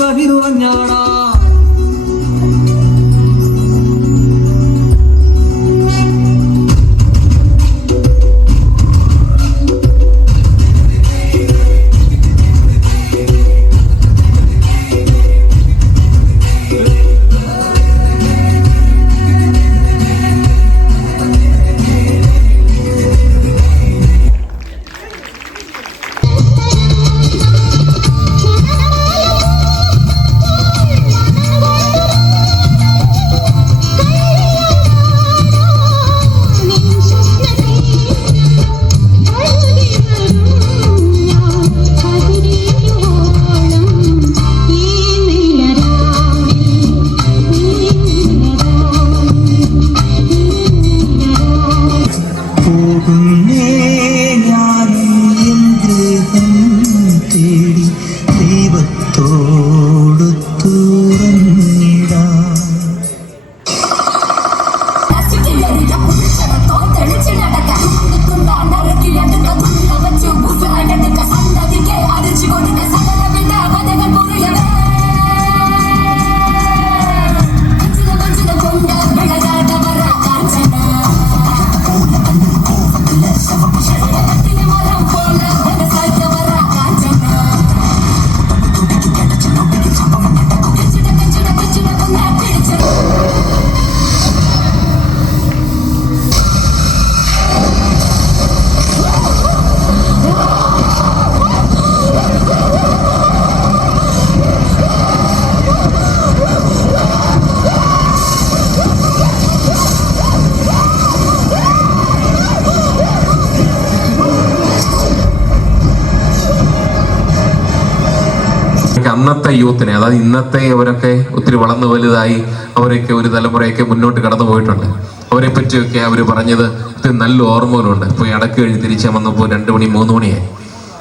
കവിതുറഞ്ഞാടാ. അന്നത്തെ യൂത്തിനെ, അതായത് ഇന്നത്തെ അവരൊക്കെ ഒത്തിരി വളർന്നു വലുതായി അവരൊക്കെ ഒരു തലമുറയൊക്കെ മുന്നോട്ട് കടന്നു പോയിട്ടുണ്ട്. അവരെ പറ്റിയൊക്കെ അവർ പറഞ്ഞത് ഒത്തിരി നല്ല ഓർമ്മകളുണ്ട്. ഇപ്പോൾ ഇടയ്ക്ക് കഴിഞ്ഞ് തിരിച്ചു വന്നപ്പോൾ 2 മണി 3 മണിയായി.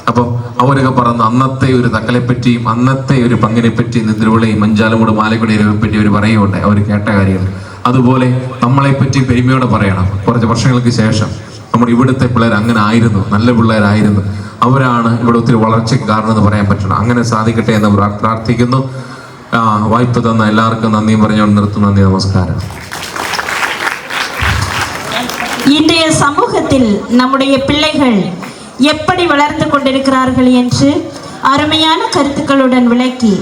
അപ്പം അവരൊക്കെ പറഞ്ഞ അന്നത്തെ ഒരു തക്കലെപ്പറ്റിയും അന്നത്തെ ഒരു പങ്കിനെ പറ്റിയും തിരുവിളയും മഞ്ചാലമൂട് മാലക്കുടിയെ പറ്റി അവർ പറയുകയുണ്ട്. അവർ കേട്ട കാര്യങ്ങൾ. അതുപോലെ നമ്മളെപ്പറ്റി പെരുമയോടെ പറയണം. കുറച്ച് വർഷങ്ങൾക്ക് ശേഷം നമ്മുടെ ഇവിടുത്തെ പിള്ളേർ അങ്ങനെ ആയിരുന്നു, നല്ല പിള്ളേരായിരുന്നു, അവരാണ് ഇവിടെ ഒത്തിരി വളർച്ചയ്ക്ക് കാരണം എന്ന് പറയാൻ പറ്റണം. അങ്ങനെ സാധിക്കട്ടെ എന്ന് പ്രാർത്ഥിക്കുന്നു. വായ്പ തന്ന എല്ലാവർക്കും നന്ദിയും പറഞ്ഞുകൊണ്ട് നിർത്തുന്നു. നന്ദി, നമസ്കാരം. இன்றைய சமூகத்தில் நம்முடைய பிள்ளைகள் எப்படி வளர்ந்து கொண்டிருக்கிறார்கள் என்று அருமையான கருத்துக்களுடன் விளக்கி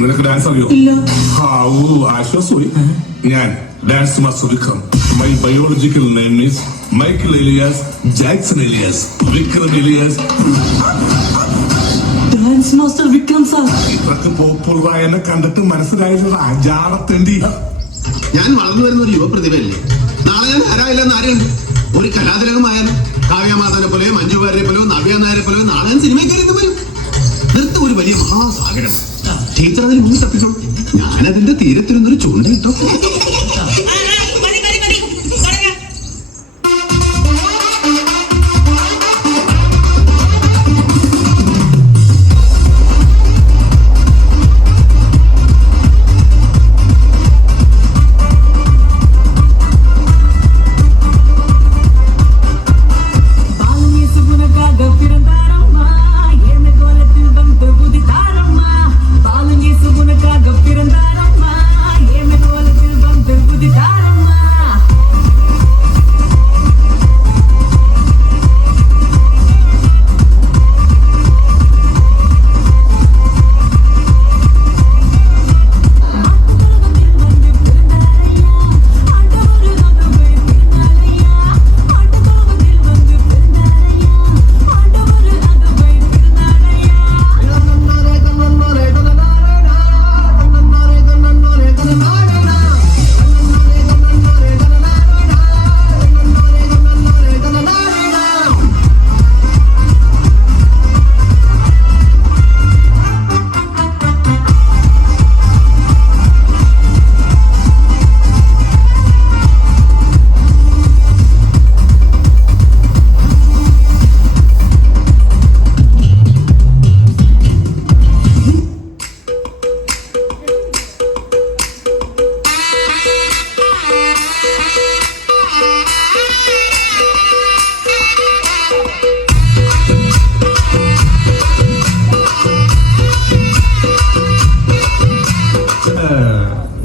നിനക്ക് ഡാൻസ് അറിയോ? ഇല്ല. ആശ്വാസമായി. ഞാൻ dance master Vikram. My biological name is Michael alias Jackson alias Vikram alias. Dance master Vikram sir. ഇത്രക്ക് പോപ്പുളറായ എന്നെ കണ്ടിട്ട് മനസ്സിലായില്ല അജാടത്തേണ്ടി. ഞാൻ വളർന്നു വരുന്ന ഒരു യുവപ്രതിഭയല്ലേ. നാളെ ഞാൻ ആരായില്ലെന്ന് ആരെയുണ്ട്? ഒരു കലാതിലകമായാലും കാവ്യമാധവനെ പോലെയോ മഞ്ജു വാര്യരെ പോലെയോ നവ്യ നായരെ പോലെയോ നാളെ ഞാൻ സിനിമയിൽ കയറി വരും. നൃത്തം ഒരു വലിയ മഹാസാഗരമാണ്. ടീച്ചർ അതിൽ മുങ്ങി തപ്പിക്കോളൂ. ഞാനതിന്റെ തീരത്തിരുന്നൊരു ചൂണ്ടിട്ടോ.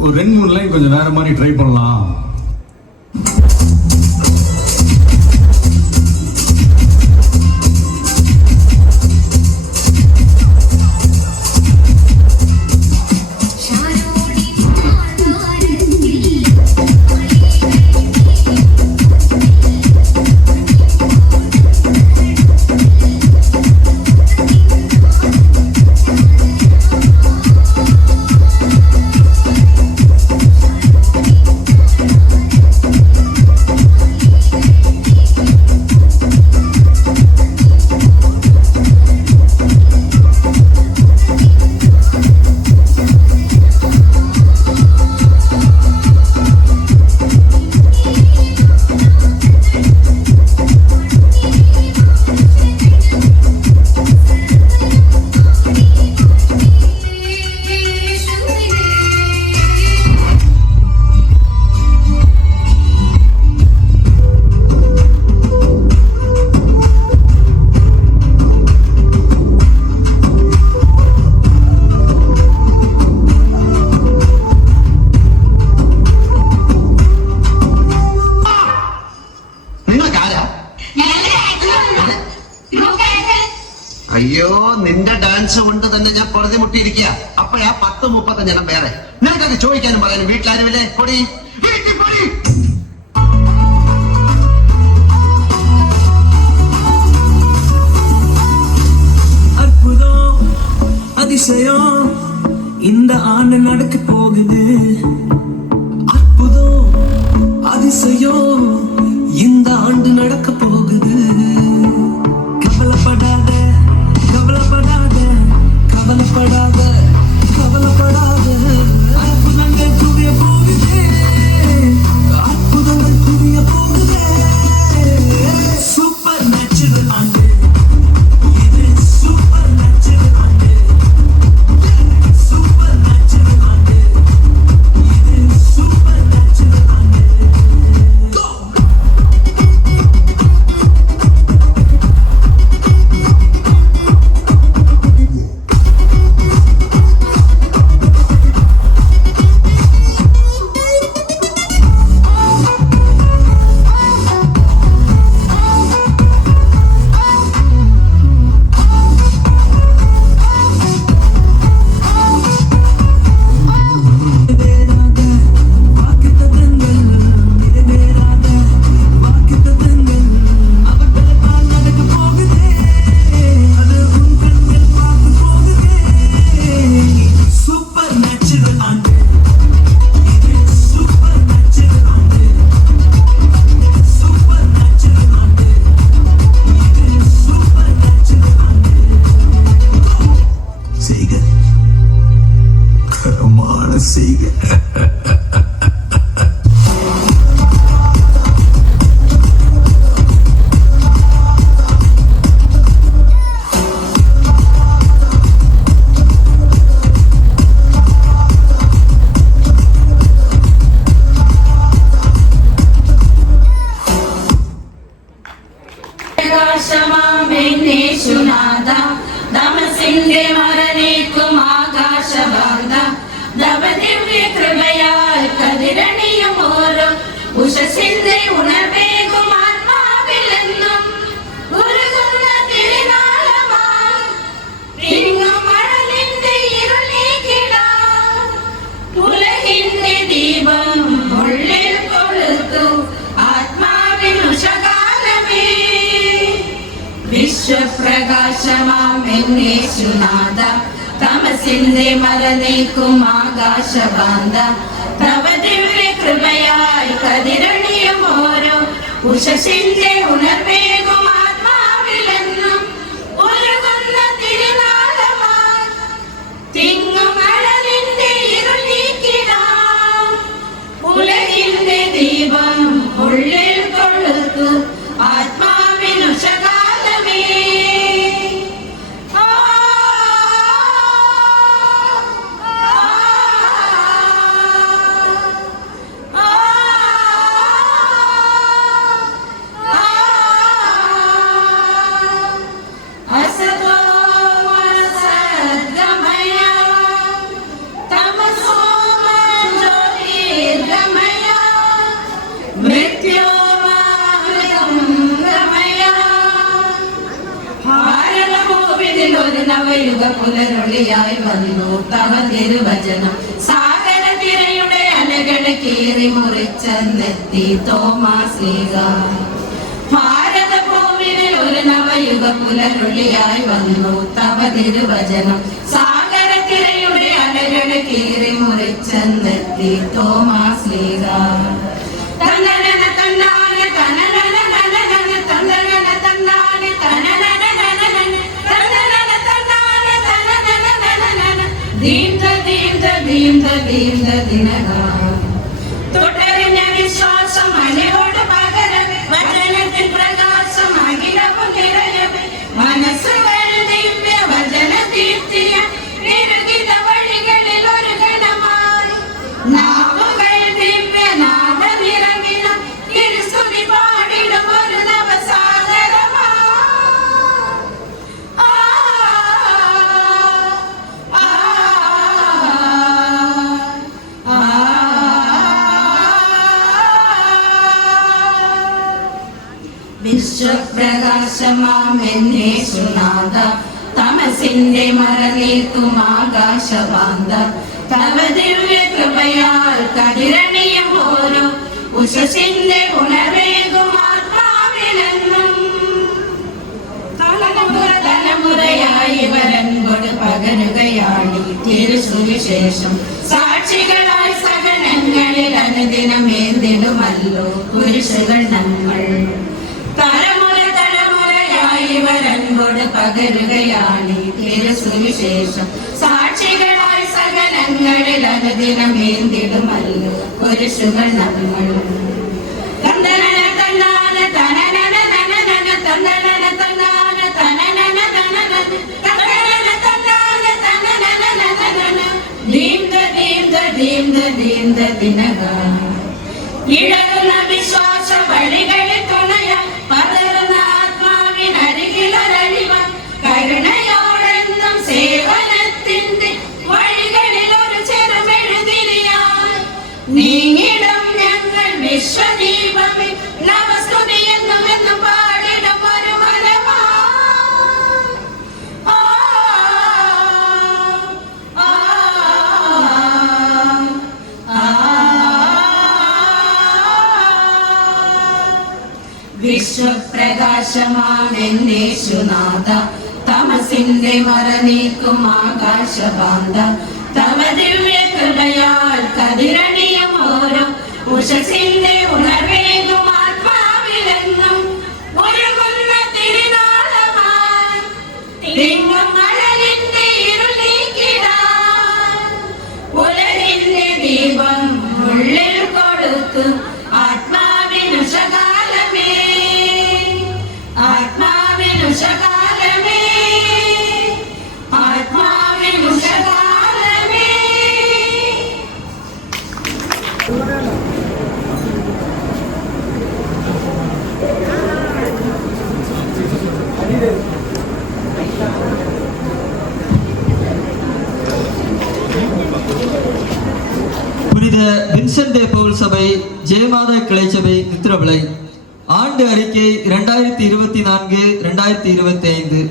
ஒரு 2-3 லைன் கொஞ்சம் வேற மாதிரி ட்ரை பண்ணலாம். അയ്യോ, നിന്റെ ഡാൻസ് കൊണ്ട് തന്നെ ഞാൻ പൊറുതി മുട്ടിയിരിക്കുക. അപ്പോഴാ 10-35 വേറെ. നിനക്കത് ചോദിക്കാനും പറയാനും വീട്ടിലാരുമില്ലേ? പൊടി വീട്ടിൽ പൊടി. அற்புதம் அதிசயம் இந்த ஆண்டு நடக்க போகுது. அற்புதம் அதிசயம் இந்த ஆண்டு நடக்க போகுது. கவலைப்படாத கவலைப்படாத கவலைப்படாத கவலைப்படாத. அற்புதங்கள் குவிய போகுது, அற்புதங்கள் குவிய போகுது. சூப்பர் நேச்சுரல் ஆண்டு இது, சூப்பர் நேச்சுரல் ஆண்டு, சூப்பர் நேச்சுரல் ஆண்டு இது, சூப்பர் நேச்சுரல் ஆண்டு. തമസിന്റെ മറനീക്കും ആകാശബാന്ധ നവദിവ്യ കൃപയാൽ കതിരണിയും ഓരോ ഉഷസിന്റെ ഉണർവേകും ആത്മാവിലെന്നും ഉരുകുന്ന തിരുനാളമായി തിങ്ങും മഴലിന്റെ ഇരുൾ നീക്കിടാം ഉലകിന്റെ ദീപം ഉള്ളിൽ കൊളുത്തു ആത്മാവിൻ ഉഷകാലമേ വിശ്വപ്രകാശമാം എന്നേശുനാഥ തമസിന്റെ മറനീക്കും ആകാശബാന്ധ തവ ദിവ്യ കൃപയായി കതിരണിയും ഓരോ ഉഷസിന്റെ ഉണർവേകും ആത്മാവിലെന്നും ഉരുകുന്ന തിരുനാളമായി തിങ്ങും അഴലിന്റെ ഇരുൾ നീക്കിടാം ഉലകിന്റെ ദീപം ഉള്ളിൽ കൊളുത്തു ആത്മാവിൻ ഉഷകാലമേ നവയുഗ പുലരൊളിയായി വന്നു തവ തിരുവചനം സാഗര തിരയുടെ അലകളെ കീറി മുറിച്ചെത്തി തോമാശ്ലീഹ ഭാരത ഭൂമിയിൽ ഒരു നവയുഗ പുലരൊളിയായി വന്നു തവ തിരുവചനം സാഗര തിരയുടെ അലകളെ കീറി മുറിച്ചെത്തി തോമാശ്ലീഹ തന്നന തന്നാന തനന തുടരുന്ന വിശ്വാസം അലയോട് പകരവേ വചനത്തിൽ പ്രകാശം അഖിലവും നിറയവേ മനസ്സുകൾ ദിവ്യ വചന ദീപ്തിയ നിരുകിത വഴികളിൽ ഒരു ഗണമായി നാവുകൾ ദിവ്യ നാദ നിറങ്ങിന തിരുസ്തുതി പാടിടും ഒരു നവസാഗരമായി വിശ്വപ്രകാശമാം എന്നേശുനാഥ തമസിന്റെ മറനീക്കും ആകാശബാന്ധ തവ ദിവ്യ കൃപയാൽ കതിരണിയും ഓരോ ഉഷസിന്റെ ഉണർവേകും ആത്മാവിലെന്നും തലമുറയായി വരൻകൊട് പകരുകയാണി തിരുസുവിശേഷം സാക്ഷികളായി സഹനങ്ങളിൽ അനുദിനമേന്തിടുമല്ലോ കുരിശുകൾ നമ്മൾ തലമുറയായി വരൻകൊട് പകരുകയാണ് തിരുസുവിശേഷം സാക്ഷികളായി സകലങ്ങളിൽ അനുദിനമേന്തിടുമല്ലോ കുരിശുകൾ നമ്മൾ തന്നന തന്നാന തനന തനന തന്നന തന്നാന തനന തനന തന്നന തന്നാന തനന ദീപ്ത ദീപ്ത ദീപ്ത ദീപ്ത ദിനക ഇടറുന്ന വിശ്വാസ വഴികളിൽ തുണയ പതറുന്ന ആത്മാവിനരികിലൊരഴിവ കരുണയോടെന്നും സേവനത്തിന്റെ വഴികളിൽ ഒരു ചെറുമെഴുതിരിയായി നീങ്ങിടും ഞങ്ങൾ വിശ്വദീപമേ നവസ്തുതി എന്നും എന്നും പാടിടും ഒരു മലമാ വിശ്വപ്രകാശമാം എന്നേശുനാഥ തമസിന്റെ മറനീക്കും ആകാശബാന്ധ തവ ദിവ്യ കൃപയാൽ കതിരണിയും ഓരോ ഉഷസിന്റെ ഉണർവേകും ആത്മാവിലെന്നും ഒഴുകുന്ന തിരുനാളമായി തിങ്ങും മഴലിന്റെ ഇരുൾ നീക്കിടാൻ ഉലകിന്റെ ദീപം ഉള്ളിൽ കൊടുത്തു ആത്മാവിനുഷകാലമേ ആത്മാവിനുഷകാലമേ ആത്മാവിനുഷകാലമേ. வின்சென்ட் டே பவுல் சபை ஜெயமாதா கிளை சபை நித்திரவிளை ஆண்டு அறிக்கை 2024-2025.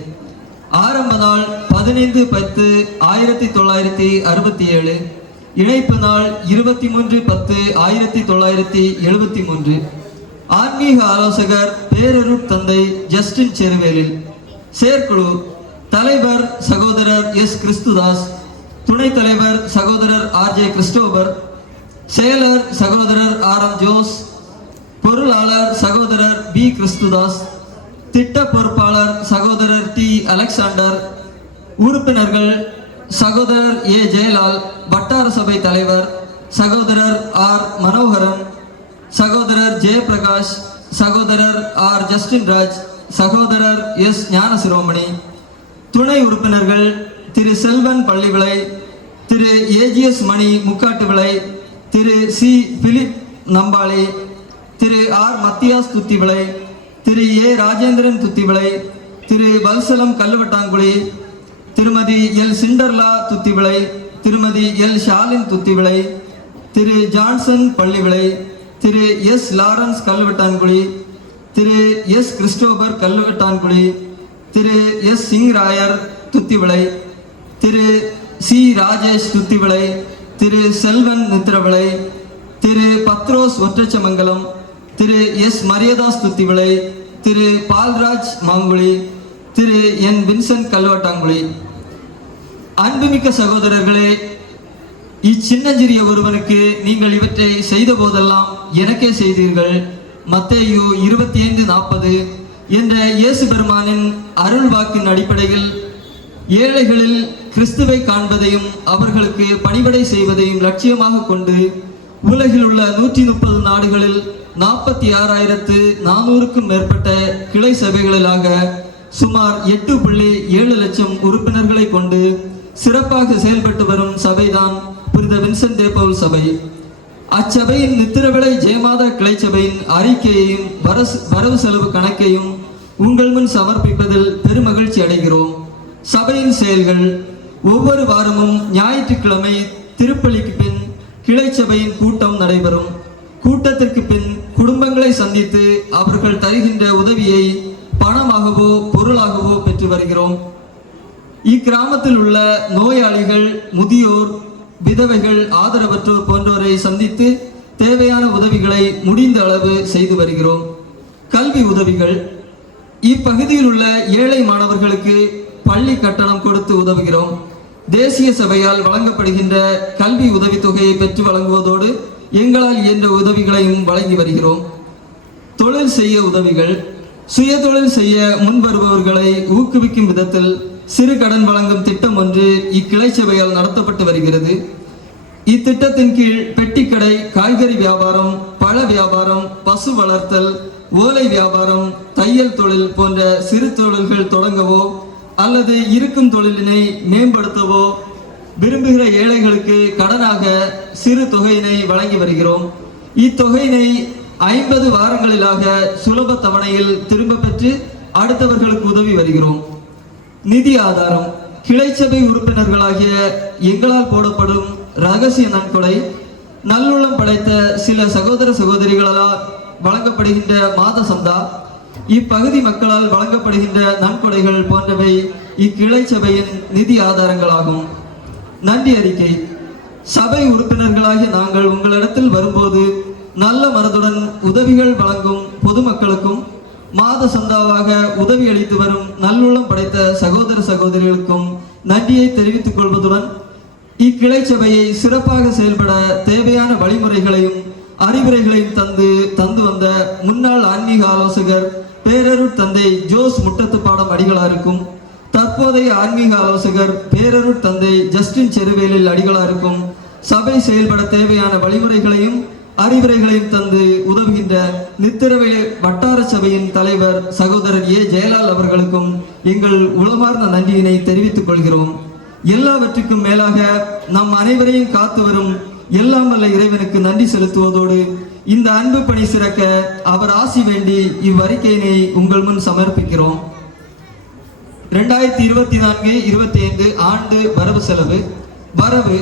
ஆரம்ப நாள் 15/10/1967. இணைப்பு நாள் 23/10/1973. ஆன்மீக ஆலோசகர் பேரருட் தந்தை ஜஸ்டின் செருவேலில். செயற்குழு தலைவர் சகோதரர் எஸ் கிறிஸ்துதாஸ், துணைத் தலைவர் சகோதரர் ஆர்ஜே கிறிஸ்டோபர், செயலர் சகோதரர் ஆர்.எம். ஜோஸ், பொருளாளர் சகோதரர் பி கிறிஸ்துதாஸ், திட்ட பொறுப்பாளர் சகோதரர் டி அலெக்சாண்டர், உறுப்பினர்கள் சகோதரர் ஏ ஜெயலால், வட்டார சபை தலைவர் சகோதரர் ஆர் மனோகரன், சகோதரர் ஜெயபிரகாஷ், சகோதரர் ஆர் ஜஸ்டின் ராஜ், சகோதரர் எஸ் ஞானசிரோமணி. துணை உறுப்பினர்கள் திரு செல்வன் பள்ளிவிளை, திரு ஏஜிஎஸ் மணி முக்காட்டுவிளை, திரு சி பிலிப் நம்பாளி, திரு ஆர் மத்தியாஸ் துத்திவிளை, திரு ஏ ராஜேந்திரன் துத்திவிளை, திரு வல்சலம் கல்லுவட்டாங்குழி, திருமதி எல் சிண்டர்லா துத்திவிளை, திருமதி எல் ஷாலின் துத்திவிளை, திரு ஜான்சன் பள்ளிவிளை, திரு எஸ் லாரன்ஸ் கல்லுவட்டான்குழி, திரு எஸ் கிறிஸ்டோபர் கல்லுவட்டான்குழி, திரு எஸ் சிங் ராயர் துத்திவிளை, திரு சி ராஜேஷ் துத்திவிளை, திரு செல்வன் நித்திரவிளை, திரு பத்ரோஸ் ஒற்றச்சமங்கலம், திரு எஸ் மரியதாஸ் துத்திவிளை, திரு பால்ராஜ் மாங்குழி, திரு என் வின்சென்ட் கல்வட்டாங்குழி. அன்புமிக்க சகோதரர்களே, இச்சின்னஞ்சிறிய ஒருவனுக்கு நீங்கள் இவற்றை செய்த போதெல்லாம் எனக்கே செய்தீர்கள். மத்தேயு 25:40 என்ற இயேசு பெருமானின் அருள் வாக்கின் அடிப்படையில் ஏழைகளில் கிறிஸ்துவை காண்பதையும் அவர்களுக்கு பணிவிடை செய்வதையும் லட்சியமாக கொண்டு உலகில் உள்ள 130 நாடுகளில் 46,400க்கும் மேற்பட்ட கிளை சபைகளிலாக சுமார் 8.7 லட்சம் உறுப்பினர்களை கொண்டு சிறப்பாக செயல்பட்டு வரும் சபைதான் புனித வின்சென்ட் டே பவுல் சபை. அச்சபையின் நித்திரவிளை ஜெயமாதா கிளை சபையின் அறிக்கையையும் வரவு செலவு கணக்கையும் உங்கள் முன் சமர்ப்பிப்பதில் பெருமகிழ்ச்சி அடைகிறோம். சபையின் செயல்கள்: ஒவ்வொரு வாரமும் ஞாயிற்றுக்கிழமை திருப்பலிக்கு பின் கிளை சபையின் கூட்டம் நடைபெறும். கூட்டத்திற்கு பின் குடும்பங்களை சந்தித்து அவர்கள் தருகின்ற உதவியை பணமாகவோ பொருளாகவோ பெற்று வருகிறோம். இக்கிராமத்தில் உள்ள நோயாளிகள், முதியோர், விதவைகள், ஆதரவற்றோர் போன்றோரை சந்தித்து தேவையான உதவிகளை முடிந்த அளவு செய்து வருகிறோம். கல்வி உதவிகள்: இப்பகுதியில் உள்ள ஏழை மாணவர்களுக்கு பள்ளி கட்டணம் கொடுத்து உதவுகிறோம். தேசிய சபையால் வழங்கப்படுகின்ற கல்வி உதவித்தொகையை பெற்று வழங்குவதோடு எங்களால் இயன்ற உதவிகளையும் வழங்கி வருகிறோம். தொழில் செய்ய உதவிகள்: சுய தொழில் செய்ய முன்வருபவர்களை ஊக்குவிக்கும் விதத்தில் சிறு கடன் வழங்கும் திட்டம் ஒன்று இக்கிளை சபையால் நடத்தப்பட்டு வருகிறது. இத்திட்டத்தின் கீழ் பெட்டிக்கடை, காய்கறி வியாபாரம், பழ வியாபாரம், பசு வளர்த்தல், ஓலை வியாபாரம், தையல் தொழில் போன்ற சிறு தொழில்கள் தொடங்கவோ அல்லது இருக்கும் தொழிலினை மேம்படுத்தவோ விரும்புகிற ஏழைகளுக்கு கடனாக சிறு தொகையினை வழங்கி வருகிறோம். இத்தொகையினை 50 வாரங்களிலாக சுலப தவணையில் திரும்ப பெற்று அடுத்தவர்களுக்கு உதவி வருகிறோம். நிதி ஆதாரம்: கிளைச்சபை உறுப்பினர்களாகிய எங்களால் போடப்படும் ரகசிய நன்கொடை, நல்லுள்ளம் படைத்த சில சகோதர சகோதரிகளால் வழங்கப்படுகின்ற மாத சந்தா, இப்பகுதி மக்களால் வழங்கப்படுகின்ற நன்கொடைகள் போன்றவை இக்கிளை சபையின் நிதி ஆதாரங்களாகும். நன்றி அறிக்கை: சபை உறுப்பினர்களாகிய நாங்கள் உங்களிடத்தில் வரும்போது நல்ல மனதுடன் உதவிகள் வழங்கும் பொதுமக்களுக்கும் மாத சந்தாவாக உதவி அளித்து வரும் நல்லுள்ளம் படைத்த சகோதர சகோதரிகளுக்கும் நன்றியை தெரிவித்துக் கொள்வதுடன் இக்கிளை சபையை சிறப்பாக செயல்பட தேவையான வழிமுறைகளையும் அறிவுரைகளையும் தந்து வந்த முன்னாள் ஆன்மீக ஆலோசகர் பேரருட் தந்தை ஜோஸ் முட்டத்துப்பாடம் அடிகளாருக்கும், தற்போதைய ஆன்மீக ஆலோசகர் பேரருட் தந்தை ஜஸ்டின் செருவேலில் அடிகளாருக்கும் சபை செயல்பட தேவையான வழிமுறைகளையும் அறிவுரைகளையும் தந்து உதவுகின்ற நித்திரவிளை வட்டார சபையின் தலைவர் சகோதரர் ஏ ஜெயலால் அவர்களுக்கும் எங்கள் உளமார்ந்த நன்றியினை தெரிவித்துக் கொள்கிறோம். எல்லாவற்றுக்கும் மேலாக நம் அனைவரையும் காத்து வரும் எல்லாம் வல்ல இறைவனுக்கு நன்றி செலுத்துவதோடு இந்த அன்பு பணி சிறக்க அவர் ஆசி வேண்டி இவ்வறிக்கையினை உங்கள் முன் சமர்ப்பிக்கிறோம். 2024-25 ஆண்டு வரவு செலவு: வரவு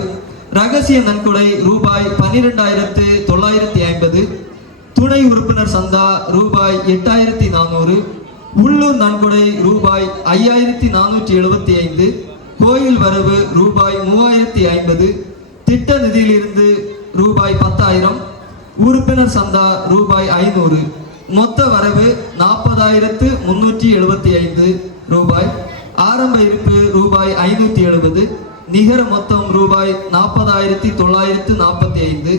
ரகசிய நன்கொடை ரூபாய் 12,950, துணை உறுப்பினர் சந்தா ரூபாய் 8,400, உள்ளூர் நன்கொடை ரூபாய் 5,475, கோயில் வரவு ரூபாய் 3,050, திட்ட நிதியிலிருந்து ரூபாய் 10,000, உறுப்பினர் சந்தா ரூபாய் 500, மொத்த வரவு 40,375 ரூபாய், ஆரம்ப இருப்பு ரூபாய் 570, நிகர மொத்தம் ரூபாய் 40,945,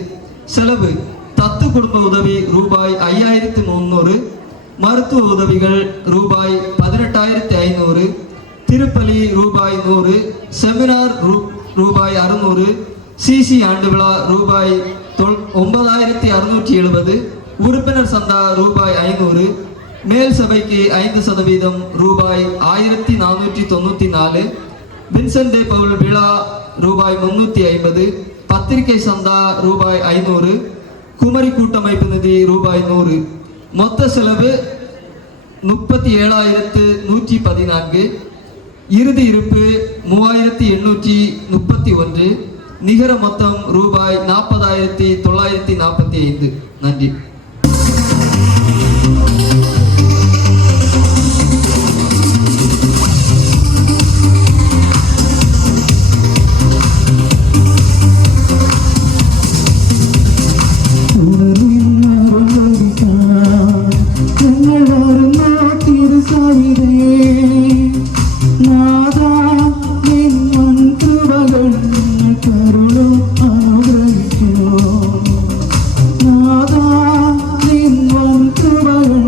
செலவு தத்து குடும்ப உதவி ரூபாய் 5,300, மருத்துவ உதவிகள் ரூபாய் 18,500, திருப்பலி ரூபாய் 100, செமினார் ரூபாய் 600, சிசி ஆண்டு விழா ரூபாய் 9,670, உறுப்பினர் சந்தா ரூபாய் 500, மேல் சபைக்கு 5% ரூபாய் 1,494, வின்சென்ட் டே பவுல் விழா ரூபாய் 350, பத்திரிகை சந்தா ரூபாய் 500, குமரி கூட்டமைப்பு நிதி ரூபாய் 100, மொத்த செலவு 37,114, இறுதி இருப்பு 3,831, நிகர மொத்தம் ரூபாய் 40,945. நன்றி. നാദാ നിൻ വൻ കൃപകൾ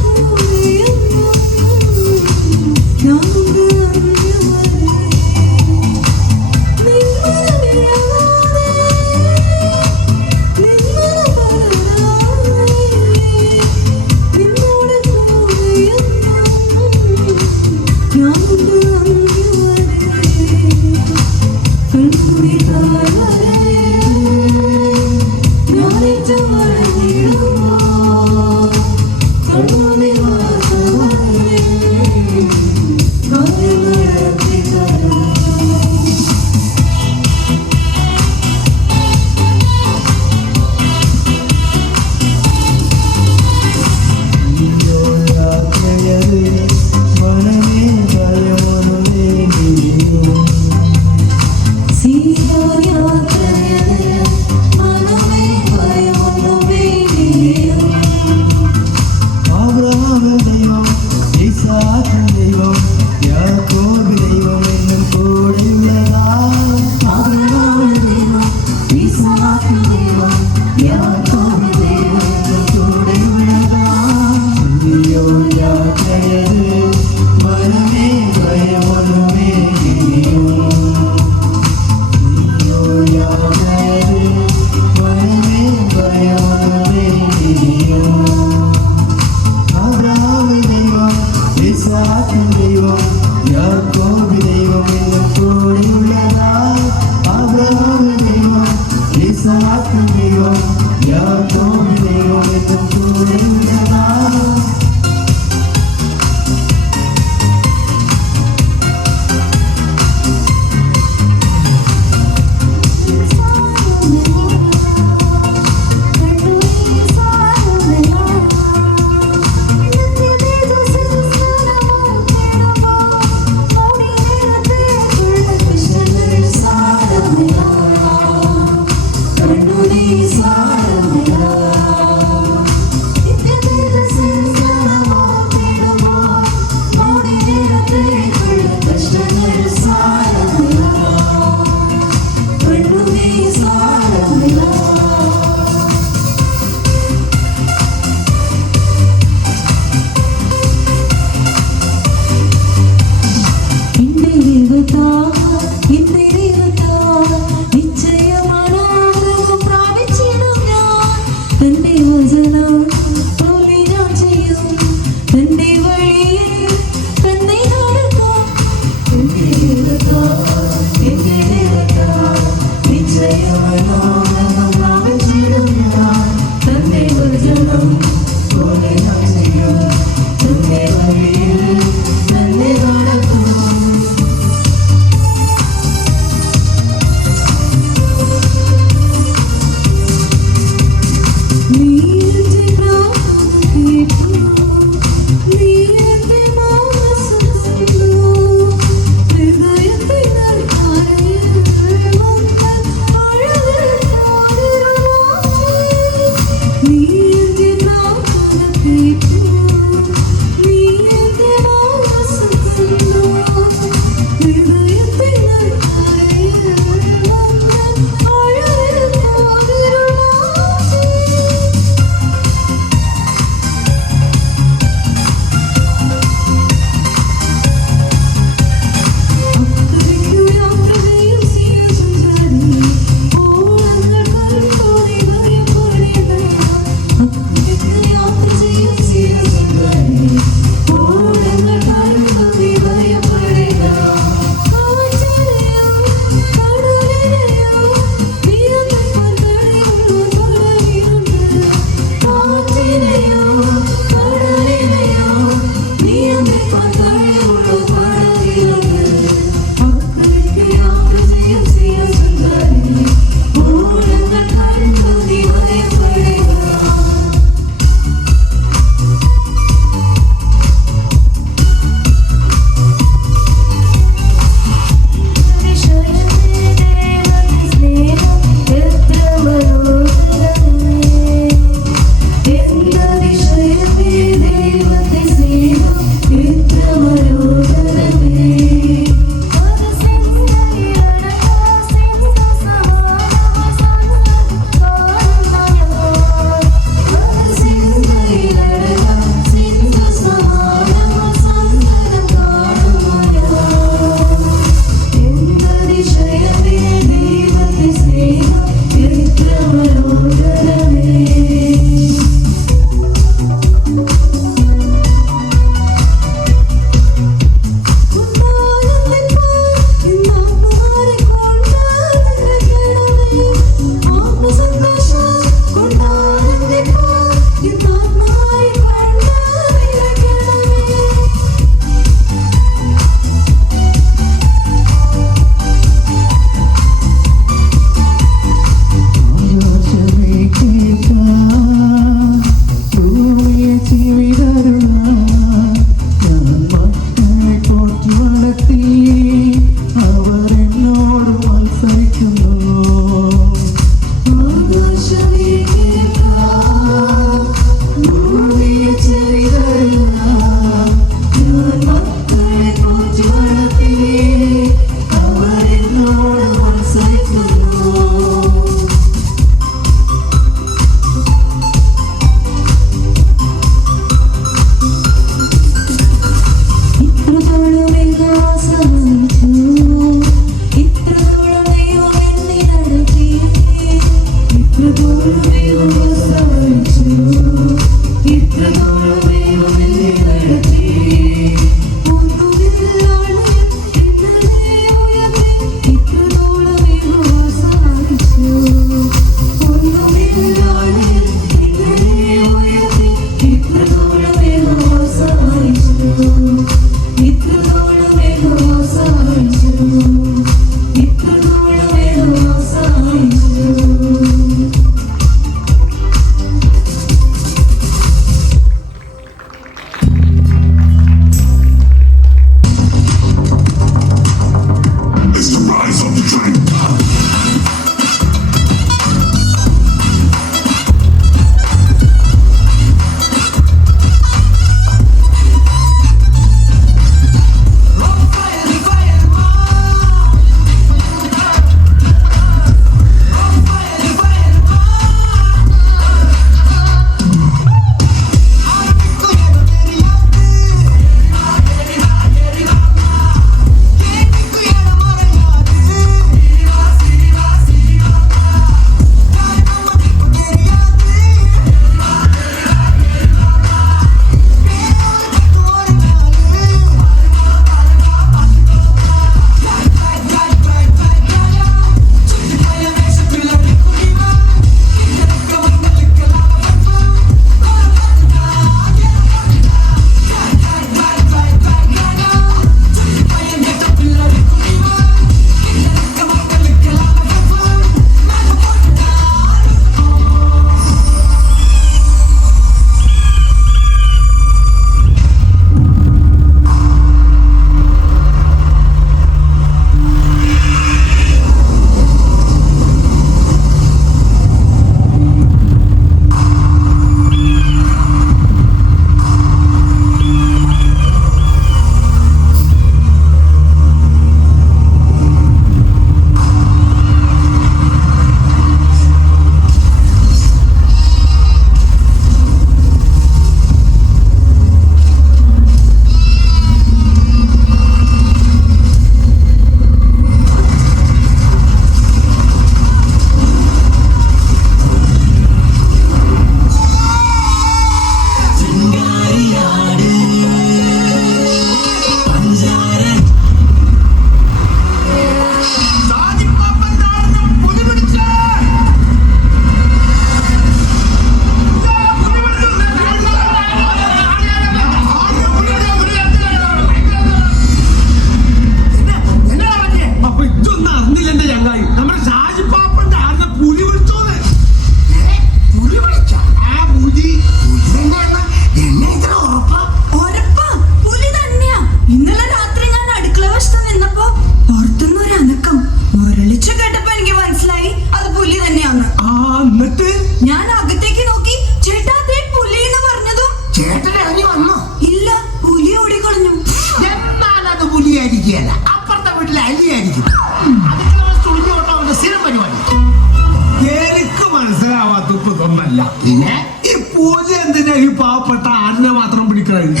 അതിപ്പോ ഇതൊന്നല്ല. പിന്നെ ഈ പുലി എന്തിനാ ഈ പാവപ്പെട്ട ആടിനെ മാത്രം പിടിക്കണത്?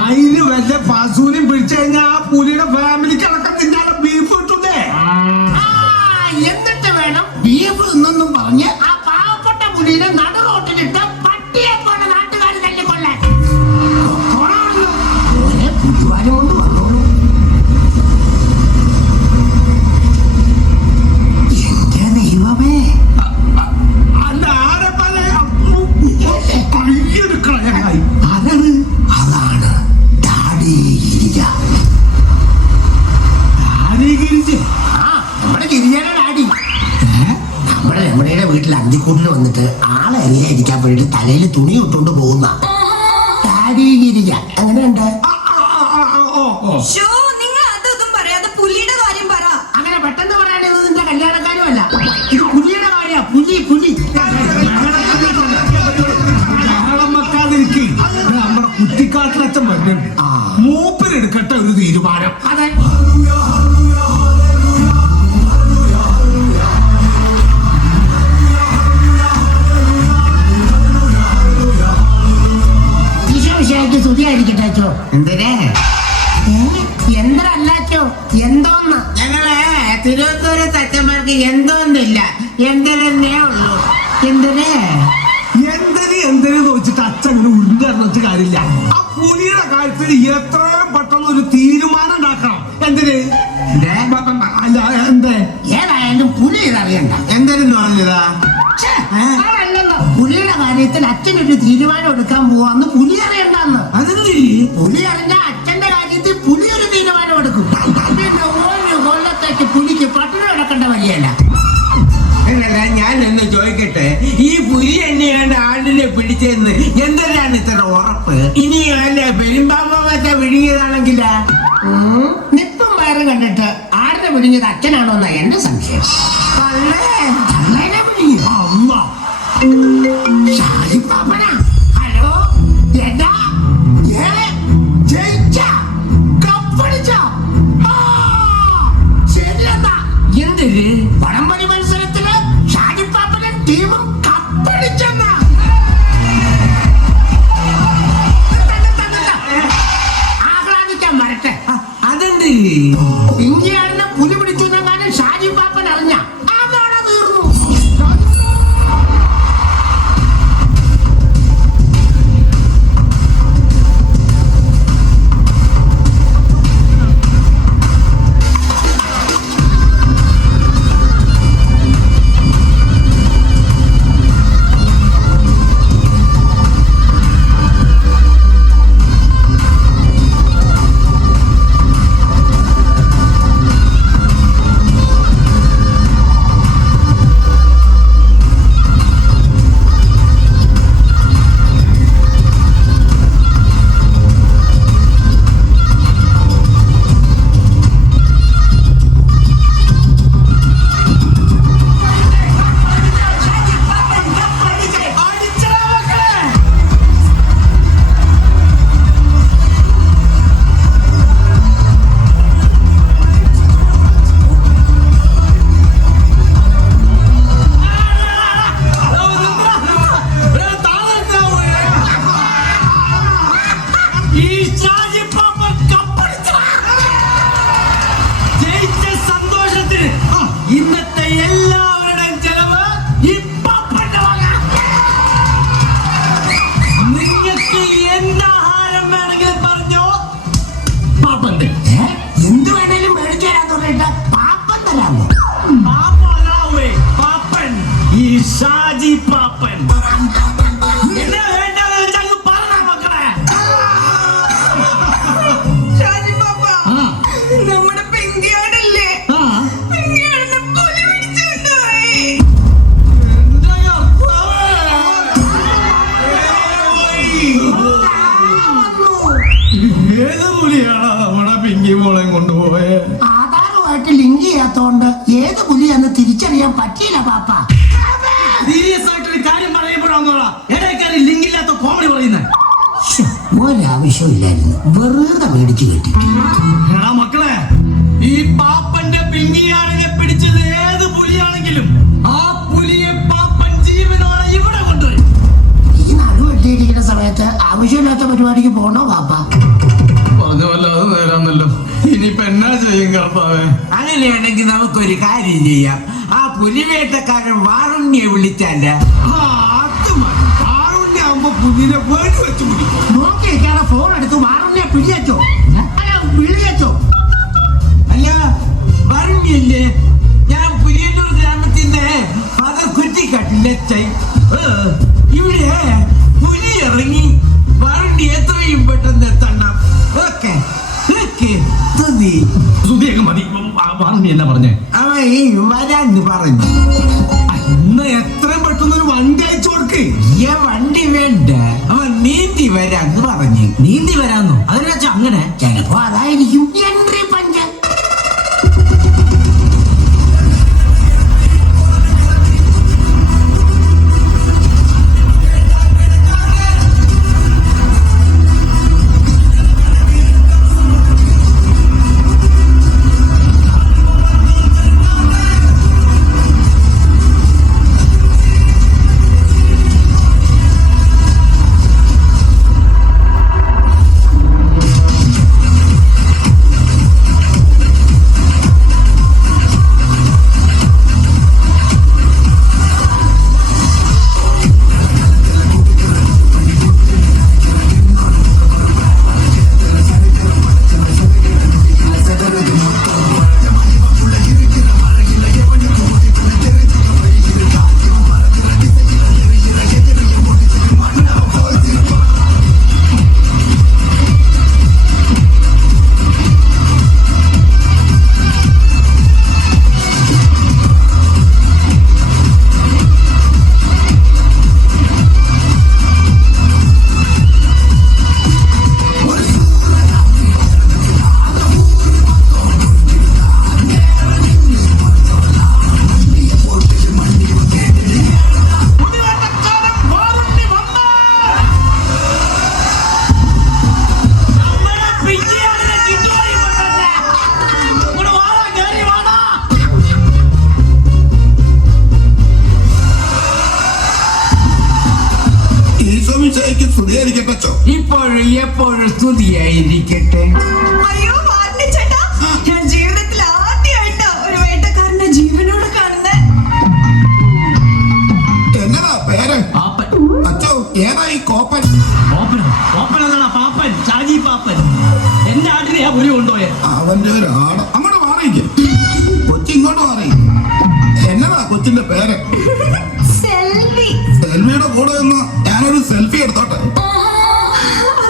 അതിന് വല്ല പശുവിനെയും പിടിച്ചു കഴിഞ്ഞാൽ ആ പുലിയുടെ ഫാമിലിക്ക് അടക്കം തിന്നാലും ബീഫ് കിട്ടുന്നേ. എന്നിട്ട് വേണം ബീഫ് എന്നൊന്നും പറഞ്ഞ് ആ പാവപ്പെട്ട പുലിനെ നടു റോട്ടിലിട്ട് പട്ടിയെ പോലെ നാട്ടുകാർ തല്ലിക്കൊള്ളാൻ. ഒരേ പുലിവാരം കൊണ്ട് വന്നോളൂ. എന്റെ ദൈവമേ, അല്ല ആരെ കയ്യെടുക്കണ ചങ്ങായി. അതാണ് അതാണ് ഡാഡി ഗിരിജ. ആരെ ഗിരിജ? നമ്മുടെ ഗിരിജയുടെ ഡാഡി. നമ്മുടെ വീട്ടിൽ അന്തിക്കൂട്ടിൽ വന്നിട്ട് ആളെ അറിയാതിരിക്കാൻ വേണ്ടി തലയിൽ തുണി ഇട്ടുകൊണ്ട് പോകുന്ന ഡാഡി ഗിരിജ. അങ്ങനെയുണ്ട്. നിങ്ങൾ അതൊന്നും പറയാതെ പുലിയുടെ കാര്യം പറ. അങ്ങനെ പെട്ടെന്ന് പറയാനത് നിന്റെ കല്യാണക്കാരുമല്ല, ഇത് പുലിയുടെ കാര്യ. പുലി ബഹളം വെക്കാതിരിക്കെ. നമ്മുടെ കുറ്റിക്കാട്ടിലച്ഛൻ വരുന്നുണ്ട്. മൂപ്പരെടുക്കട്ടെ ഒരു തീരുമാനം. അതെ. വിഷയമായിട്ട് സ്തുതിയായിരിക്കട്ടെ അച്ചോ. എന്തിനെ എന്തല്ലാച്ചോ? എന്തോന്ന്? ഞങ്ങള് തിരുവനന്തപുരത്ത് അച്ഛന്മാർക്ക് എന്തോന്നില്ല, എന്തിനെ ഉള്ളൂ. എന്തിനെ എന്തിനു വെച്ചിട്ട് അച്ഛൻ ഇങ്ങനെ ഉരുണ്ടറിഞ്ഞിട്ട് കാര്യമില്ല. ആ പുലിയുടെ കാര്യത്തിൽ എത്രയും പെട്ടെന്ന് ഒരു തീരുമാനം ഉണ്ടാക്കണം. എന്തിന്? അല്ല എന്തേ? ഏതായാലും പുലി ഇതറിയണ്ട. എന്തെന്ന് പറഞ്ഞതാ? പുലിയുടെ കാര്യത്തിൽ അച്ഛനൊരു തീരുമാനം എടുക്കാൻ പോവാന്ന് പുലി അറിയണ്ടെന്ന്. പുലി അറിഞ്ഞ അച്ഛന്റെ കാര്യത്തിൽ പുലി ഒരു തീരുമാനം എടുക്കും. പിന്നെ ഒരു കൊല്ലത്തേക്ക് പുലിക്ക് പട്ടിണി കിടക്കേണ്ട വഴിയല്ല. ഞാൻ എന്ന് ചോദിക്കട്ടെ, ഈ പുലി എന്നെയാണ് ആടിനെ പിടിച്ചെന്ന് എന്തിനാണ് ഇത്ര ഉറപ്പ്? ഇനി അല്ല പെരുമ്പാമ്പത്തെ വിഴുങ്ങിയതാണെങ്കില നിപ്പം വയറ് കണ്ടിട്ട് ആടിനെ വിഴുങ്ങിയത് അച്ഛനാണോ എന്നാ എന്റെ സംശയം. അമ്മ ഷാജിപ്പാപ്പനാ? ഹലോ, എന്താ? ജയിച്ച കപ്പടിച്ച ശരിയെന്നാ. എന്തിന്? വടംവലി മത്സരത്തില് ഷാജിപ്പാപ്പനും ടീമും കപ്പടിച്ചെന്നാ. ആഹ്ലാദിക്കാൻ വരട്ടെ. അതെന്ത്? ഇന്ത്യയാടിനെ പുലി പിടിച്ചു എന്നെങ്ങാനും ഷാജിപ്പാപ്പൻ അറിഞ്ഞ അതോടെ തീർന്നു. ഇന്നത്തെ എല്ലാവരുടെയും ചെലവ് നിങ്ങൾക്ക് എന്താഹാരം വേണമെങ്കിലും പറഞ്ഞോ. പാപ്പന്റെ എന്ത് വേണേലും മേടിച്ചു തരാൻ തുടങ്ങിട്ട് പാപ്പൻ തരാമോ? പാപ്പൻ, ഈ ഷാജി പാപ്പൻ. എന്നാ വേണ്ടെന്ന് വെച്ചാൽ പറഞ്ഞ മക്കളെ. ഷാജി പാപ്പ, നമ്മുടെ പെങ്കിയാടല്ലേ? പെങ്കിയാടിനെ പുലി പിടിച്ചുകൊണ്ടുപോയി. ഏത് പുലിയാണ് നമ്മുടെ പിങ്കി മോളെ കൊണ്ടുപോയെ? ആധാരമായിട്ട് ലിങ്ക് ചെയ്യാത്തോണ്ട് ഏത് പുലിയാന്ന് തിരിച്ചറിയാൻ പറ്റിയില്ല പാപ്പ. സീരിയസ് ആയിട്ടൊരു കാര്യം പറയുമ്പോഴാന്നോളാ ഇടയ്ക്കാരി ലിങ്കില്ലാത്ത കോമഡി പറയുന്നത്. ഒരാവശ്യമില്ലായിരുന്നു, വെറുതെ മേടിച്ചു കെട്ടി. എടാ മക്കളെ, ഈ പാപ്പന്റെ പിങ്ങിയാണിനെ പിടിച്ചത് ഏത് പുലിയാണെങ്കിലും ആ പുലിയെ പാപ്പൻ ജീവനോടെ ഇവ പോണോ പാപ്പ? പറഞ്ഞ പോലെ അത് നേരാന്നല്ലോ. ഇനിയിപ്പൊ എന്നാ ചെയ്യും കർത്താവേ? അങ്ങനെയാണെങ്കിൽ നമുക്കൊരു കാര്യം ചെയ്യാം. ആ പുലിവേട്ടക്കാരൻ വാറുണ്ണിയെ വിളിച്ചാല ആറുണ്ണിയാകുമ്പോ പുലിനെ പേടി വെച്ച് പിടിക്കും. നോക്കിയിരിക്കാതെ ഫോൺ എടുത്ത് വാറുണ്ണിയെ പിടിയച്ചോ. വിളിയച്ചോ. അല്ല വാറുണ്ണിയല്ലേ? ഞാൻ പുലിയന്നൂർ ഗ്രാമത്തിന്റെ ഫാദർ കുറ്റിക്കാട്ടിലെ ഇവിടെ പുലി ഇറങ്ങി. വാറുണ്ണി എത്രയും പെട്ടെന്ന് എത്തണം. ഓക്കെ സുധിയൊക്കെ മതി. വാറുണ്ണി എന്നാ പറഞ്ഞേ? അവൻ വരാന്ന് പറഞ്ഞു. ഇന്ന് എത്രയും പെട്ടെന്നൊരു വണ്ടി അയച്ചു കൊടുക്ക്. വണ്ടി വേണ്ട, അവൻ നീന്തി വരാന്ന് പറഞ്ഞു. നീന്തി വരാന്നോ? അതിനാച്ചാ അങ്ങനെ? ചിലപ്പോ അതായിരിക്കും എൻട്രി പഞ്ച. ഇപ്പോഴും എപ്പോഴും സ്തുതിയായിരിക്കട്ടെ. അയ്യോ വാറിന്റെ ചേട്ടാ, ഞാൻ ജീവിതത്തിൽ ആദ്യമായിട്ടാ ഒരു വേട്ടക്കാരന്റെ ജീവനോട് കാണുന്നത്. എന്നതാ പേര്? പാപ്പൻ. അച്ചോ ഏതായി കോപ്പൻ? പാപ്പൻ എന്നാ? പാപ്പൻ, ഷാജി പാപ്പൻ. എന്റെ ആട്ടിനെയാ പുലി കൊണ്ടുപോയെ. അവന്റെ ഒരു ആട്. അങ്ങോട്ട് മാറിയില്ലേ? കൊച്ചി ഇങ്ങോട്ട് മാറി. എന്നതാ കൊച്ചിന്റെ പേര്? സെൽവി. സെൽവിയുടെ കൂടെ നിന്ന് ഞാനൊരു സെൽഫി എടുത്തോട്ടെ.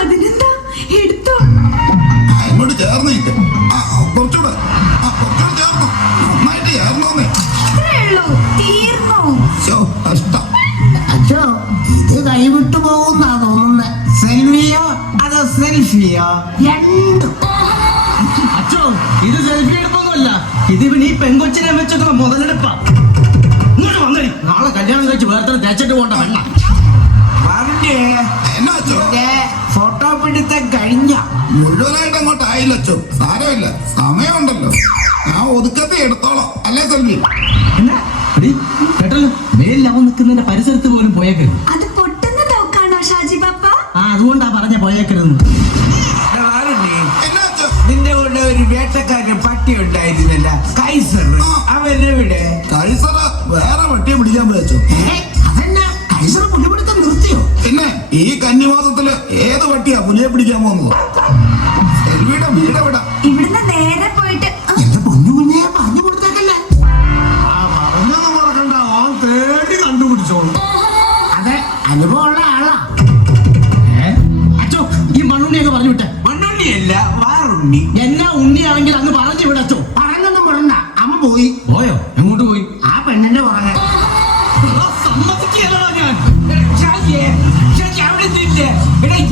അതിനെന്താ, എടുത്തോ. അങ്ങോട്ട് ചേർന്നിരിക്കെ. കുറച്ചുകൂടെ ചേർന്നു. നന്നായിട്ട് ചേർന്നോന്നേ. ഇത്രേ ഉള്ളൂ, തീർന്നു. കഷ്ടം. അച്ഛോ, ഇത് കൈവിട്ടു പോകുന്നാ തോന്നുന്നത്. സെൽഫിയോ അതോ സെൽഫിയോ? രണ്ടും. അച്ഛോ, ഇത് സെൽഫി എടുപ്പൊന്നുമല്ല. ഇത് പിന്നെ ഈ പെങ്കൊച്ചിനെ വെച്ചൊക്കെ മുതലെടുപ്പാ. ഇങ്ങോട്ട് വന്നടി. നാളെ കല്യാണം കഴിച്ച് വേറെ തേച്ചിട്ട് പോകണ്ട. വേണ്ട. എന്നാ അച്ചോ? ഫോട്ടോ പിടുത്തം കഴിഞ്ഞ മുഴുവനായിട്ട് അങ്ങോട്ട് ആയില്ല അച്ചോ. സാരമില്ല, സമയമുണ്ടല്ലോ. ഞാൻ ഒതുക്കത്തെ എടുത്തോളാം. അല്ലേ സെൽവി? കേട്ടല്ലോ, മേലിലാവും നിൽക്കുന്നതിന്റെ പരിസരത്ത് പോലും പോയേക്കരുത്. അത് പൊട്ടുന്ന തോക്കാണോ ഷാജി പാപ്പ? അതുകൊണ്ടാ പറഞ്ഞ പോയേക്കരുത്. എന്നാ അച്ചോ? നിന്റെ കൂടെ ഒരു വേട്ടക്കാരൻ പട്ടി ഉണ്ടായിരുന്നല്ല, കൈസർ. അവനെവിടെ? കൈസറ വേറെ പട്ടിയെ പിടിക്കാൻ പോയച്ചോ. അതെന്നാ കൈസർ പുലിപിടുത്തം നിർത്തിയോ? പിന്നെ ഈ കന്നിമാസത്തില് ഏത് പട്ടിയാ പുലിയെ പിടിക്കാൻ പോകുന്നത്? സെൽവിയുടെ വീടെവിടാ? ഇവിടുന്ന് നേരെ പോയിട്ട് എന്റെ പൊന്നു കുഞ്ഞെ പറഞ്ഞു കൊടുത്തേക്കല്ലേ. പറഞ്ഞൊന്നും മറക്കണ്ട, ഓൻ തേടി കണ്ടുപിടിച്ചോളൂ. അതെ, അനുഭവമുള്ള ആളാ. അച്ചോ, ഈ മണ്ണുണ്ണിയൊക്കെ പറഞ്ഞു വിട്ടെ. മണ്ണുണ്ണിയല്ല, വാറുണ്ണി. എന്നാ ഉണ്ണിയാണെങ്കിൽ അന്ന് പറഞ്ഞു വിട. അച്ചോ പറഞ്ഞൊന്നും പറയണ്ട, അമ്മ പോയി. പോയോ? എങ്ങോട്ട് പോയി? ആ പെണ്ണിന്റെ പുറകെ. സമ്മതിക്കുകയല്ലടാ ഞാൻ.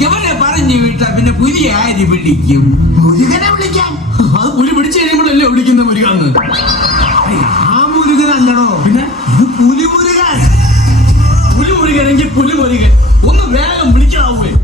ഇവനെ പറഞ്ഞു വിട്ടാ പിന്നെ പുലിയെ ആര് പിടിക്കും? മുരുകനെ വിളിക്കാൻ. അത് പുലി പിടിച്ചു കഴിയുമ്പോഴല്ലേ വിളിക്കുന്ന മുരുകാന്ന്. ആ മുരുകനല്ലടോ, പിന്നെ ഇത് പുലി മുരുകൻ. പുലി മുരുകനെങ്കിൽ പുലി മുരുകൻ. ഒന്ന് വേഗം വിളിക്കാവൂലേ?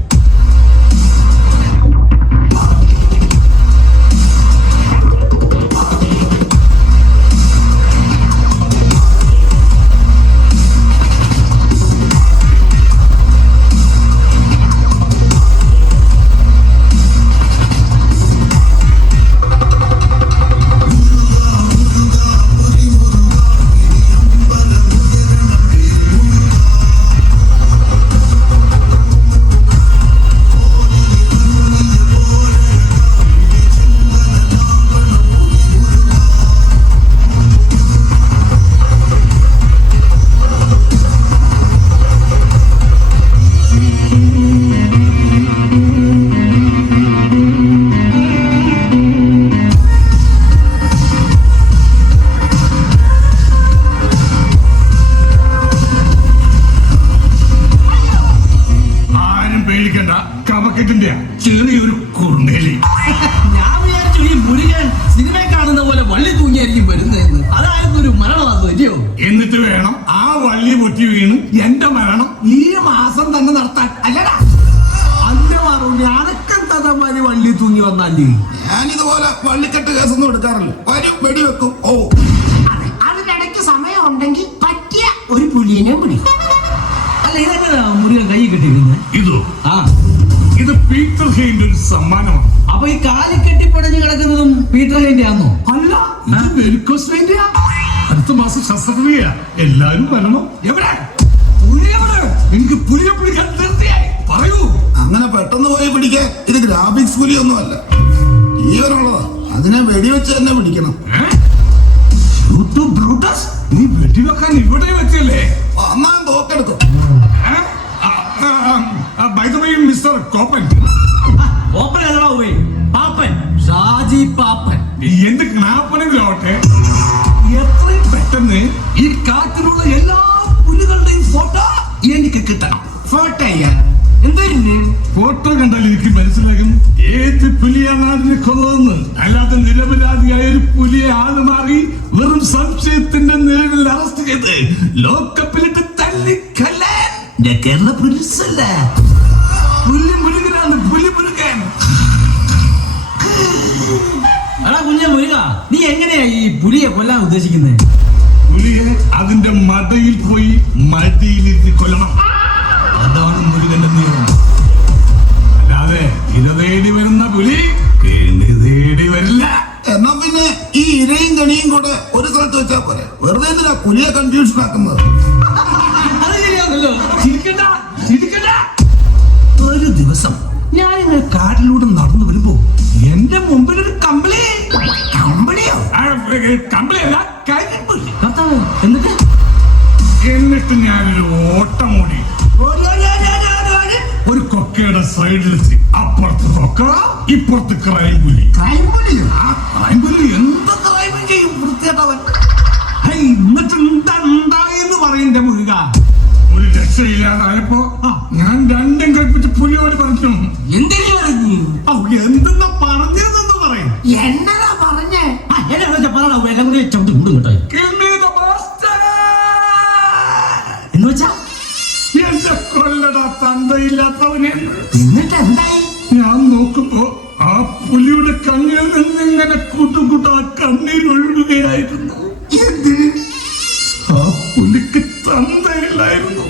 പൊട്ടി വീണ് എന്റെ മരണം ഈ മാസം തന്നെ നടത്താൻ അല്ലടാ. അന്റെ പറഞ്ഞു അനക്കെന്താമാതിരി വള്ളി തൂങ്ങി വന്നാല് ഞാനിതുപോലെ വള്ളിക്കെട്ട് കേസൊന്നും എടുക്കാറില്ല. വരും വെടിവെക്കും. ഓ, അതിനിടയ്ക്ക് സമയം ഉണ്ടെങ്കിൽ പറ്റിയ ഒരു പുലിയെ പിടിക്കും. അല്ല ഇതെങ്ങനെ മുരുകൻ കൈ കെട്ടിയിരുന്നത്? ഇതോ ഇത് പീറ്റർ ഹെയിന്റെ ഒരു സമ്മാനമാണ്. അപ്പൊ ഈ കാലി കെട്ടിപ്പടഞ്ഞു കിടക്കുന്നതും പീറ്റർ ഹെയിന്റെ ആണോ? അല്ല, ഇത് വെരിക്കോസ് വെയിന്റെയാ. അടുത്ത മാസം ശസ്ത്രക്രിയ. എല്ലാരും വരണം. എവിടെ പുലിയെവിടെ? എനിക്ക് പുലിയെ പിടിക്കാൻ തീർച്ചയായി പറയൂ. അങ്ങനെ പെട്ടെന്ന് പോയി പിടിക്കാൻ ഇത് ഗ്രാഫിക്സ് പുലിയൊന്നും അല്ല, ജീവനുള്ളതാ. അതിനെ വെടിവെച്ച് തന്നെ പിടിക്കണം. ബ്രൂട്ടസ്, നീ വെടിവെക്കാൻ ഇവിടെ വെച്ചല്ലേ? അന്നാ തോക്കെടുത്തു. By the way mister Koppan, ഓപ്പൻ അല്ലടാ പോയി പാപ്പൻ, ഷാജി പാപ്പൻ. എന്ത് ക്നാപ്പനെങ്കിലാവട്ടെ, എത്രയും പെട്ടെന്ന് ഈ കാറ്റിലുള്ള എല്ലാ പുലികളുടെയും ഫോട്ടോ എനിക്ക് കിട്ടണം. ഫോട്ടോയ്യ എന്തൊരു ഫോട്ടോ കണ്ടാൽ എനിക്ക് മനസ്സിലാകും ഏത് പുലിയാണ് അതിനെ കൊന്നതെന്ന്. അല്ലാതെ നിരപരാധിയായ ഒരു പുലിയെ ആള് മാറി വെറും സംശയത്തിന്റെ നിഴലിൽ അറസ്റ്റ് ചെയ്ത് ലോക്കപ്പിലിട്ട് തല്ലിക്കൊല്ലാൻ കേരള പോലീസല്ല. പുലി മുരുകനാണ്, പുലി മുരുകൻ. എടാ കുഞ്ഞ മുരുക, നീ എങ്ങനെയാ ഈ പുലിയെ കൊല്ലാൻ ഉദ്ദേശിക്കുന്നത്? പുലിയെ അതിന്റെ മടയിൽ പോയി മടിയിലിരുത്തി കൊല്ലണം. അതാണ് മുരുകന്റെ നിയമം. അല്ലാതെ ഇര തേടി വരുന്ന പുലി കേണി തേടി വരില്ല. എന്നാ പിന്നെ ഈ ഇരയും കണിയും കൂടെ ഒരു സ്ഥലത്ത് വെച്ചാ പോരെ. വെറുതെ എന്തിനാ പുലിയെ കൺഫ്യൂഷൻ ആക്കുന്നത്? അത് ശരിയാണല്ലോ. ചിരിക്കണ്ട, ചിരിക്കണ്ട. ഒരു ദിവസം ഞാനിങ്ങനെ കാട്ടിലൂടെ നടന്നു വരുമ്പോ എന്റെ മുമ്പിൽ ഒരു കമ്പിളിയോ കമ്പിളിയല്ല, കരിമ്പുലി. എന്നിട്ട് ഞാനൊരു ഓട്ടം ഓടി ഒരു കൊക്കയുടെ സൈഡിലെത്തി. അപ്പുറത്ത് കൊക്ക, ഇപ്പുറത്ത് ക്രൈംപുലി. ക്രൈംപുലി എന്താ ക്രൈം ചെയ്യും വൃത്തിയായിട്ടവൻ. എന്നിട്ട് എന്തായെന്ന് പറയണ്ടേ മുരുക? ഒരു രക്ഷയില്ലാതായപ്പോ ഞാൻ രണ്ടും കൽപ്പിച്ച് പുലിയോട് പറഞ്ഞു. എന്തിനു പറഞ്ഞു? എന്തെന്നാ പറഞ്ഞതെന്ന് പറയും. എന്നതാ പറഞ്ഞേ? പറയണ എല്ലാം കൂടി ചവിട്ടി കൂടും കേട്ടോ. എന്ന് വെച്ചാ എന്റെ കൊല്ലടാ തന്തയില്ലാത്തവനെ. എന്നിട്ട് എന്തായി? ഞാൻ നോക്കുമ്പോ ആ പുലിയുടെ കണ്ണിൽ നിന്ന് ഇങ്ങനെ കൂട്ടുകൂട്ടാ കണ്ണീരൊഴുകുകയായിരുന്നു. ആ പുലിക്ക് തന്തയില്ലായിരുന്നു.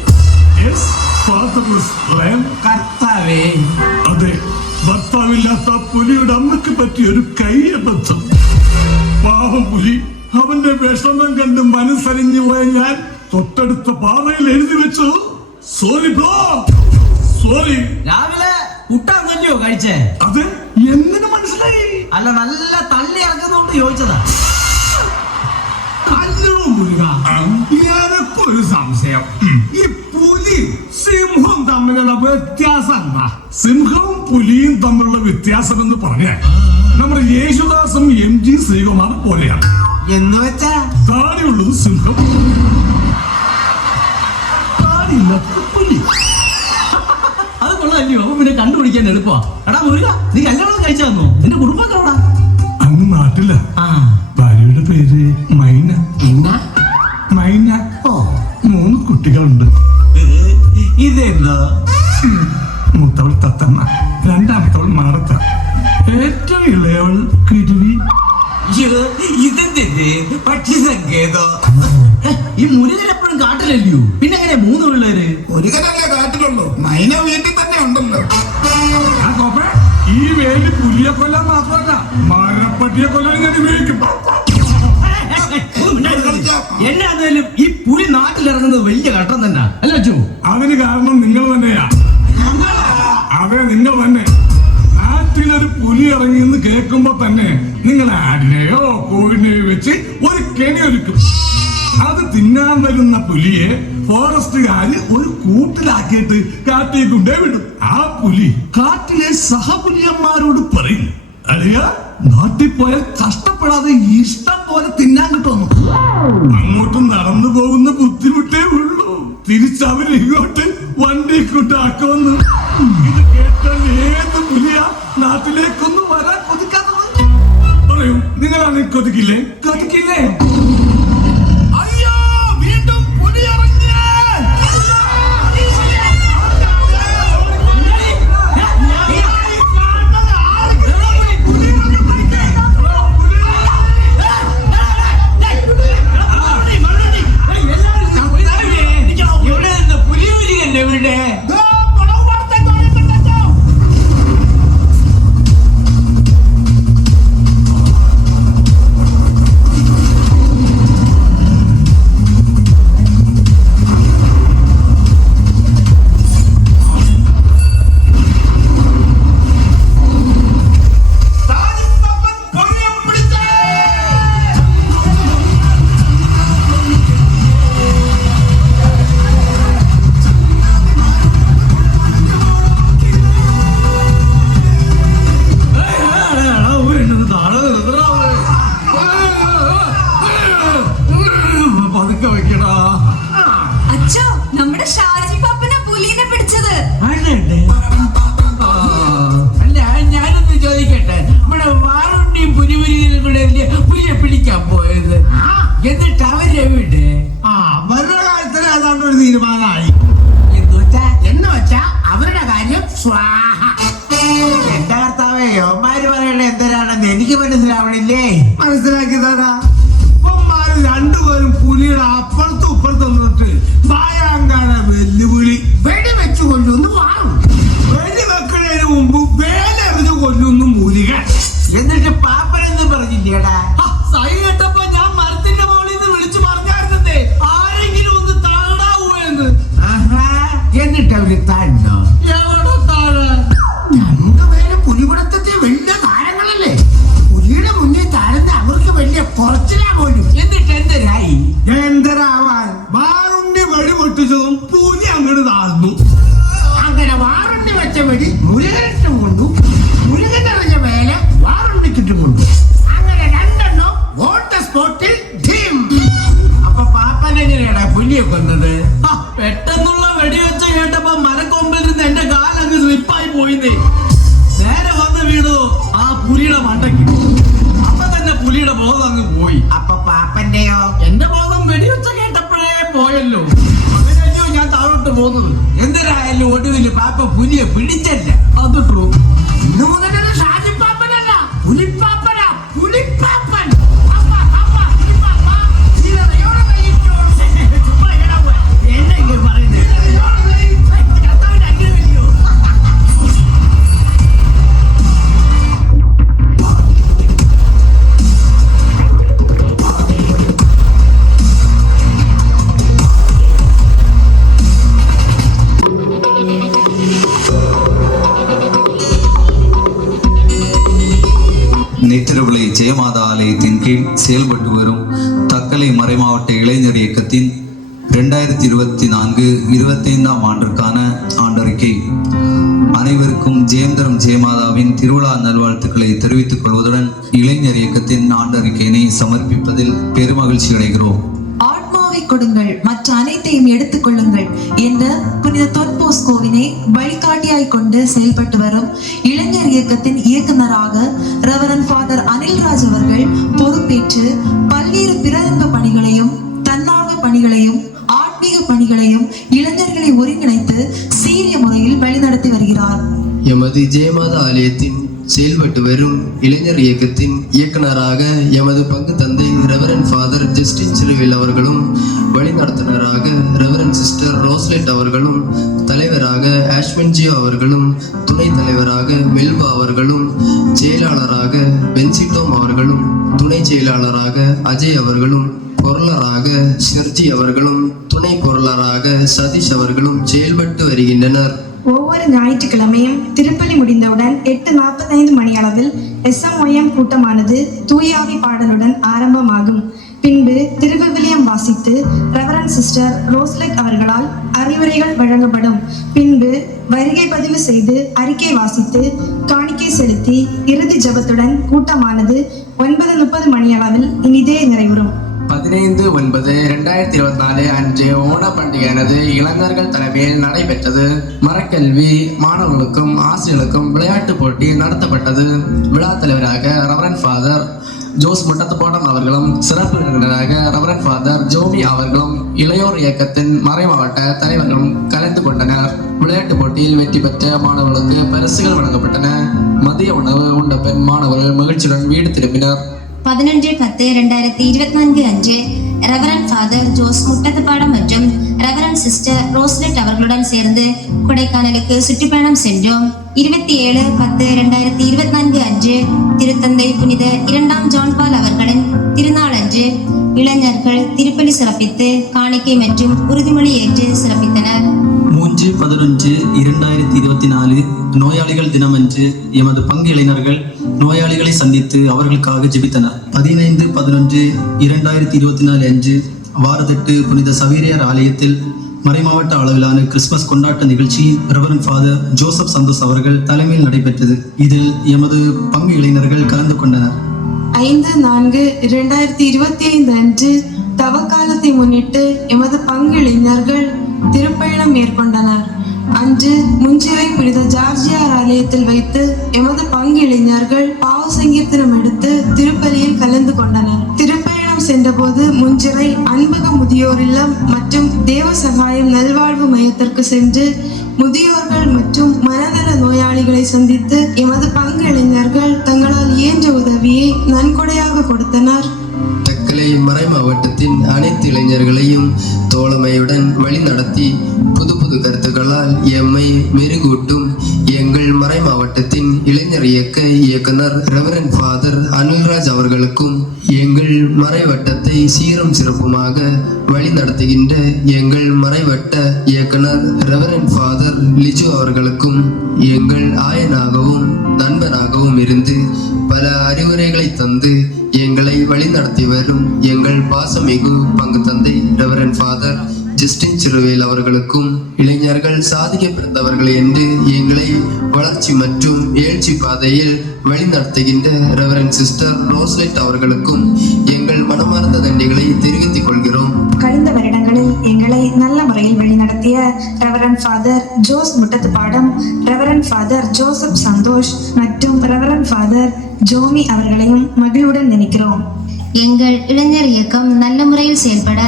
കർത്താവേ, അതെ, ഭർത്താവില്ലാത്ത ആ പുലിയുടെ അമ്മക്ക് പറ്റിയ ഒരു കൈയബദ്ധം. പാവം പുലി അവന്റെ വിഷമം കണ്ട് മനസ്സറിഞ്ഞു പോയ ഞാൻ തൊട്ടടുത്ത പാറയിൽ എഴുതി വെച്ചു, സോറി ബ്രോ, സോറി. രാവിലെ പുട്ടാന്നല്ലയോ കഴിച്ചേ? അത് എങ്ങനെ മനസ്സിലായി? അല്ല, നല്ല തള്ളി ഇറക്കുന്നോണ്ട് ചോദിച്ചതാ. അല്ലോ മുരുക, എനക്കൊരു സംശയം. ഈ പുലി സിംഹവും തമ്മിലുള്ള വ്യത്യാസം എന്താ? സിംഹവും പുലിയും തമ്മിലുള്ള വ്യത്യാസം എന്ന് പറഞ്ഞാൽ നമ്മുടെ യേശുദാസും MG ശ്രീകുമാർ പോലെയാണ്. എന്ന് വെച്ചാ താടിയുള്ളത് സിംഹം, താടിയില്ലാത്തത് പുലി. അത് കൊള്ളാല്ലയോ? പിന്നെ കണ്ടുപിടിക്കാൻ എളുപ്പമാ. എടാ മുരുക, നീ കല്യാണം കഴിച്ചാന്നോ? നിന്റെ കുടുംബമൊക്കെ എവിടാ? അങ്ങ് നാട്ടില്ല. ഭാര്യയുടെ പേര് മൈന. മൈന. 3 കുട്ടികളുണ്ട്. ഇതെന്താ? മൂത്തവൾ തത്തമ്മ, രണ്ടാമത്തവൾ മാറത്ത, ഏറ്റവും ഇളയവൾ കിരുവി. ഇതെന്തിന്റെ പക്ഷി സങ്കേതോ? ഈ മുരുകൻ എപ്പോഴും കാട്ടിലല്ലയോ? പിന്നെ എങ്ങനെ 3 പിള്ളേര്? മുരുകനല്ലേ കാട്ടിലുള്ളൂ, മൈന വീട്ടിൽ തന്നെ ഉണ്ടല്ലോ. ഈ വേലി പുലിയെ കൊല്ലാൻ മാത്രമല്ല, മരപ്പട്ടിയെ കൊല്ലാൻ ഞാൻ ഉപയോഗിക്കും. എന്നാലും ഈ പുലി നാട്ടിലിറങ്ങുന്നത് വലിയ ഘട്ടം തന്നെ അല്ല അച്ചു? അതിന് കാരണം നിങ്ങൾ തന്നെയാ. അതെ, നിങ്ങൾ തന്നെ. നാട്ടിലൊരു പുലി ഇറങ്ങിയെന്ന് കേൾക്കുമ്പോ തന്നെ നിങ്ങൾ ആടിനെയോ കോഴിനെയോ വെച്ച് ഒരു കെണി ഒരുക്കും. അത് തിന്നാൻ വരുന്ന പുലിയെ ഫോറസ്റ്റുകാര് ഒരു കൂട്ടിലാക്കിയിട്ട് കാട്ടിൽ കൊണ്ടേ വിടും. ആ പുലി കാട്ടിലെ സഹപുലിയന്മാരോട് പറയും, അളിയ, നാട്ടിൽ പോയാൽ കഷ്ടപ്പെടാതെ ഇഷ്ടം പോലെ തിന്നാൻ കിട്ടുന്നു. അങ്ങോട്ട് നടന്നു പോകുന്ന ബുദ്ധിമുട്ടേ ഉള്ളൂ, തിരിച്ചവര് ഇങ്ങോട്ട് വണ്ടി കൂട്ടാക്കുമെന്ന്. ഇത് കേട്ടാൽ ഏത് പുലിയാ നാട്ടിലേക്കൊന്നും വരാൻ കൊതിക്കാത്തത്? പറയൂ, നിങ്ങളാണ് കൊതിക്കില്ലേ? കൊതിക്കില്ലേ? അയ്യോ, വീണ്ടും പുലി ഇറങ്ങി. നമ്മുടെ ഷാജി പാപ്പന പുലിനെ പിടിച്ചത്. ആണല്ലേ? അല്ല, ഞാനൊന്ന് ചോദിക്കട്ടെ, നമ്മുടെ വാറുണ്ടിയും പുലിപുലിയും കൂടെ അല്ലേ പുലിയെ പിടിക്കാൻ പോയത്? എന്നിട്ട് അവരെവിടെ? അവരുടെ കാര്യത്തിൽ ഏതാണ്ട് ഒരു തീരുമാനമായി. എന്ന് വെച്ചാ അവരുടെ കാര്യം സ്വാഹ. എന്റെ കർത്താവേ, യോമാര് പറയണ എന്തരാണെന്ന് എനിക്ക് മനസ്സിലാവണില്ലേ? മനസ്സിലാക്കി തരാ. ഇവന്മാര് രണ്ടുപേരും പുലിയുടെ അപ്പുറത്തും ഇപ്പുറത്തും നിന്നിട്ട് ഭയങ്കര വെല്ലുവിളി. വെടിവെച്ച് കൊല്ലുന്നു വാറും, വെടിവെക്കുന്നതിന് മുമ്പ് വേലെറിഞ്ഞു കൊല്ലുന്നു മൂലികൻ. എന്നിട്ട് പാപ്പനെന്ന് പറഞ്ഞില്ലേടാ? സൈ കേട്ടപ്പോ ഞാൻ മരത്തിന്റെ മുകളിൽ നിന്ന് വിളിച്ചു പറഞ്ഞായിരുന്നേ, ആരെങ്കിലും ഒന്ന് താഴാവൂ എന്ന്. എന്നിട്ട് അവര് താഴ്ന്നോ? എവിടെ താഴെ? രണ്ടുപേരും പുലികുടത്തെ വലിയ താരങ്ങളല്ലേ? പുലിയുടെ മുന്നിൽ താഴ്ന്ന അവർക്ക് വലിയ കുറച്ചിലാ പോലും. എന്നിട്ട് എന്തരായി? എന്തരാവാൻ? വാറുണ്ടി വഴി പൊട്ടിച്ചതും പുലി അങ്ങോട്ട് താഴ്ന്നു. അങ്ങനെ വാറുണ്ടി വെച്ച വെടി മുരുകനിട്ടും കൊണ്ടു, മുരുകൻ എറിഞ്ഞ വേല വാറുണ്ടിക്കിട്ടും കൊണ്ടു. അങ്ങനെ രണ്ടെണ്ണം വോട്ട് സ്പോട്ടിൽ ടീം. അപ്പൊ പാപ്പനെങ്ങനെയാടാ പുലിയെ കൊന്നത്? പെട്ടെന്നുള്ള വെടിവെച്ച കേട്ടപ്പോ മരക്കൊമ്പിൽ നിന്ന് എന്റെ കാലങ്ങ് സ്ലിപ്പായി പോയിന്നേ. നേരെ വന്ന് വീണു ആ പുലിയുടെ മണ്ടയ്ക്ക്. അപ്പൊ തന്നെ പുലിയുടെ ബോധം അങ്ങ് പോയി. അപ്പൊ പാപ്പന്റെയോ? എന്റെ ബോധം വെടിവെച്ച കേട്ടപ്പോഴേ പോയല്ലോ. അങ്ങനെയല്ലോ ഞാൻ താഴോട്ട് പോകുന്നത്. എന്തിനായാലും ഒടുവിൽ പാപ്പ പുലിയെ പിടിച്ചല്ല. അത് ട്രൂ. ഇന്ന് മുതലുള്ള ഷാജി പാപ്പനല്ല, പുലിപ്പാപ്പനാ, പുലിപ്പാപ്പൻ. പാപ്പ, പാപ്പ, പുലിപ്പാപ്പ. ധീരതയോടെ കൈയിട്ടോ. ചുമ്മാ ഇടാ പോയി. എന്നെ ഇങ്ങനെ പറയുന്നത്? കർത്താവിന്റെ അനുഗ്രഹമില്ലയോ? நேத்திரவிளை ஜெயமாதா ஆலயத்தின் கீழ் செயல்பட்டு வரும் தக்கலை மறைமாவட்ட இளைஞர் இயக்கத்தின் 2024-25 ஆண்டிற்கான ஆண்டறிக்கை. அனைவருக்கும் ஜெயந்தரம் ஜெயமாதாவின் திருவிழா நல்வாழ்த்துக்களை தெரிவித்துக் கொள்வதுடன் இளைஞர் இயக்கத்தின் ஆண்டறிக்கையினை சமர்ப்பிப்பதில் பெருமகிழ்ச்சி அடைகிறோம். ஆத்மாவை கொடுங்கள், மற்ற அனைத்தையும் எடுத்துக் கொள்ளுங்கள் என்ற புனித தொன்போஸ்கோவினை வழிகாட்டியாய் கொண்டு செயல்பட்டு வரும் இளைஞர் இயக்கத்தின் இயக்குநராக ரெவரண்ட் ஃபாதர் அனில்ராஜ் அவர்கள் பொறுப்பேற்று பல்வேறு பிறரன்ப பணிகளையும் தன்னார்வ பணிகளையும் ஆன்மீக பணிகளையும் இளைஞர்களை ஒருங்கிணைத்து சீரிய முறையில் வழிநடத்தி வருகிறார். எமது ஜெயமாதா ஆலயத்தின் செயல்பட்டு வரும் இளைஞர் இயக்கத்தின் இயக்குநராக எமது பங்கு தந்தை ரெவரண்ட் ஃபாதர் ஜஸ்டின் சிலுவில் அவர்களும், வழிநடத்துனராக ரெவரண்ட் சிஸ்டர் ரோஸ்லெட் அவர்களும், தலைவராக ஆஷ்மென்ஜியோ அவர்களும், துணைத் தலைவராக மெல்வா அவர்களும், செயலாளராக பென்சிட்டோம் அவர்களும், துணை செயலாளராக அஜய் அவர்களும், பொருளராக ஷெர்ஜி அவர்களும், துணை பொருளராக சதீஷ் அவர்களும் செயல்பட்டு வருகின்றனர். ஒவ்வொரு ஞாயிற்றுக்கிழமையும் திருப்பலி முடிந்தவுடன் 8:45 மணி அளவில் SMOM கூட்டமானது தூயாவி பாடலுடன் ஆரம்பமாகும். பின்பு திருவிவிலியம் வாசித்து ரெவரண்ட் சிஸ்டர் ரோஸ்லெட் அவர்களால் அறிவுரைகள் வழங்கப்படும். பின்பு வருகை பதிவு செய்து அறிக்கை வாசித்து காணிக்கை செலுத்தி இறுதி ஜெபத்துடன் கூட்டமானது 9:30 மணி அளவில் இனிதே நிறைவுறும். 15/9/2024 அன்று ஓண பண்டிகையானது இளைஞர்கள் தலைமையில் நடைபெற்றது. மரக்கல்வி மாணவர்களுக்கும் ஆசிரியர்களுக்கும் விளையாட்டு போட்டி நடத்தப்பட்டது. விழா தலைவராக ரெவரண்ட் ஃபாதர் ஜோஸ் முட்டத்துப்பாடம் அவர்களும், சிறப்பு விருந்தினராக ரெவரண்ட் ஃபாதர் ஜோமி அவர்களும், இளையோர் இயக்கத்தின் மறைமாவட்ட தலைவர்களும் கலந்து கொண்டனர். விளையாட்டு போட்டியில் வெற்றி பெற்ற மாணவர்களுக்கு பரிசுகள் வழங்கப்பட்டன. மதிய உணவு உண்ட பின் மாணவர்கள் மகிழ்ச்சியுடன் வீடு திரும்பினர். 15/10/2024 அன்று ரெவரண்ட் ஃபாதர் ஜோஸ் முட்டத்துப்பாடம் மற்றும் ரெவரண்ட் சிஸ்டர் ரோஸ்லெட் அவர்களுடன் சேர்ந்து கொடைக்கானலுக்கு சுற்றுப்பயணம் சென்றோம். 27/10/2024 அன்று திருத்தந்தை புனித 2ஆம் ஜான் பால் அவர்களின் திருநாள் அன்று இளைஞர்கள் திருப்பலி சிறப்பித்து காணிக்கை மற்றும் உறுதிமொழி ஏற்று சிறப்பித்தனர். 3/11/2024 நோயாளிகள் தினமன்று எமது பங்கு இளைஞர்கள் நோயாளிகளை சந்தித்து அவர்களுக்காக ஜெபித்தனர். 15/11/2024 அன்று வாரதெட்டு புனித சவேரியார் ஆலயத்தில் மறைமாவட்ட அளவிலான கிறிஸ்துமஸ் கொண்டாட்ட நிகழ்ச்சி ரெவரண்ட் ஃபாதர் ஜோசப் சந்தோஷ் அவர்கள் தலைமையில் நடைபெற்றது. இதில் எமது பங்கு இளைஞர்கள் கலந்து கொண்டனர். 5/4/2025 அன்று தவக்காலத்தை முன்னிட்டு எமது பங்கு இளைஞர்கள் திருப்பலி திருப்பயணம் மேற்கொண்டனர். அன்று முஞ்சிறை புனித ஜார்ஜியார் ஆலயத்தில் வைத்து எமது பங்கு இளைஞர்கள் பாவ சங்கீர்த்தனம் எடுத்து திருப்பலியில் கலந்து கொண்டனர். திருப்பயணம் சென்றபோது முஞ்சிறை அன்பக முதியோர் இல்லம் மற்றும் தேவ சகாயம் நல்வாழ்வு மையத்திற்கு சென்று முதியோர்கள் மற்றும் மனநல நோயாளிகளை சந்தித்து எமது பங்கு இளைஞர்கள் தங்களால் இயன்ற உதவியை நன்கொடையாக கொடுத்தனர். தக்கலை மறை மாவட்டத்தின் அனைத்து இளைஞர்களையும் தோழமையுடன் வழிநடத்தி புது புது கருத்துக்களால் எம்மை மெருகூட்டும் எங்கள் மறை மாவட்டத்தின் இளைஞர் இயக்க இயக்குனர் ரெவரண்ட் ஃபாதர் அனில்ராஜ் அவர்களுக்கும் எங்கள் மறைவட்டத்தை சீரும் சிறப்புமாக வழிநடத்துகின்ற எங்கள் மறைவட்ட இயக்குனர் ரெவரண்ட் ஃபாதர் லிஜு அவர்களுக்கும் எங்கள் ஆயனாகவும் நண்பனாகவும் இருந்து பல அறிவுரைகளை தந்து எங்களை வழிநடத்தி வரும் எங்கள் பாசமிகு பங்கு தந்தை ரெவரண்ட் ஃபாதர் ஜஸ்டின் சிறுவேல் அவர்களுக்கும் இளைஞர்கள் சாதிக்க பிறந்தவர்கள் என்று எங்களை வளர்ச்சி மற்றும் எழுச்சி பாதையில் வழிநடத்துகின்ற ரெவரண்ட் சிஸ்டர் ரோஸ்லெட் அவர்களுக்கும் எங்கள் மனமார்ந்த நன்றிகளை தெரிவித்துக் கொள்கிறோம். கழிந்த வருடங்களில் எங்களை நல்ல முறையில் வழிநடத்திய ரெவரண்ட் ஃபாதர் ஜோஸ் முட்டத்து பாடம், ரெவரண்ட் ஃபாதர் ஜோசப் சந்தோஷ் மற்றும் ரெவரண்ட் ஃபாதர் ஜோமி அவர்களையும் மகிழ்வுடன் நினைக்கிறோம். எங்கள் இளைஞர் இயக்கம் நல்ல முறையில் செயல்பட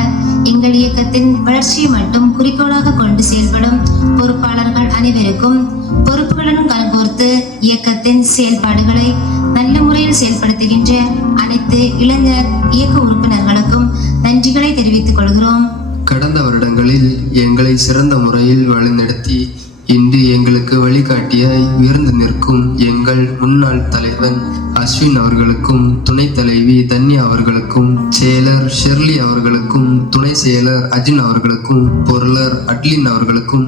எங்கள் இயக்கத்தின் வளர்ச்சியை மட்டும் குறிக்கோளாக கொண்டு செயல்படும் பொறுப்பாளர்கள் அனைவருக்கும் பொறுப்புகளுடன் கலங்கோர்த்து இயக்கத்தின் செயல்பாடுகளை நல்ல முறையில் செயல்படுத்துகின்ற அனைத்து இளைஞர் இயக்க உறுப்பினர்களுக்கும் நன்றிகளை தெரிவித்துக் கொள்கிறோம். கடந்த வருடங்களில் எங்களை சிறந்த முறையில் வழிநடத்தி இன்று எங்களுக்கு வழிகாட்டியாய் உயர்ந்து நிற்கும் எங்கள் முன்னாள் தலைவன் அஸ்வின் அவர்களுக்கும், துணைத் தலைவி தன்யா அவர்களுக்கும், செயலர் ஷெர்லி அவர்களுக்கும், துணை செயலர் அஜின் அவர்களுக்கும், பொருளர் அட்லின் அவர்களுக்கும்,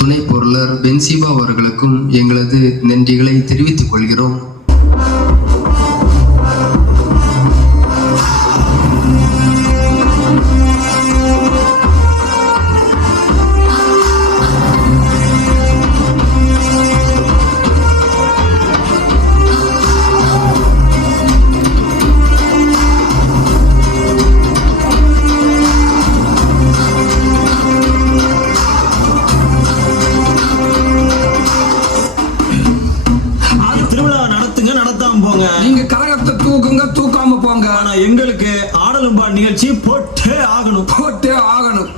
துணை பொருளர் பென்சிபா அவர்களுக்கும் எங்களது நன்றிகளை தெரிவித்துக் கொள்கிறோம். நீங்க கரகத்தை தூக்குங்க, தூக்காம போங்க. ஆனா எங்களுக்கு ஆடலும் பாடல் நிகழ்ச்சி போட்டே ஆகணும், போட்டே ஆகணும்.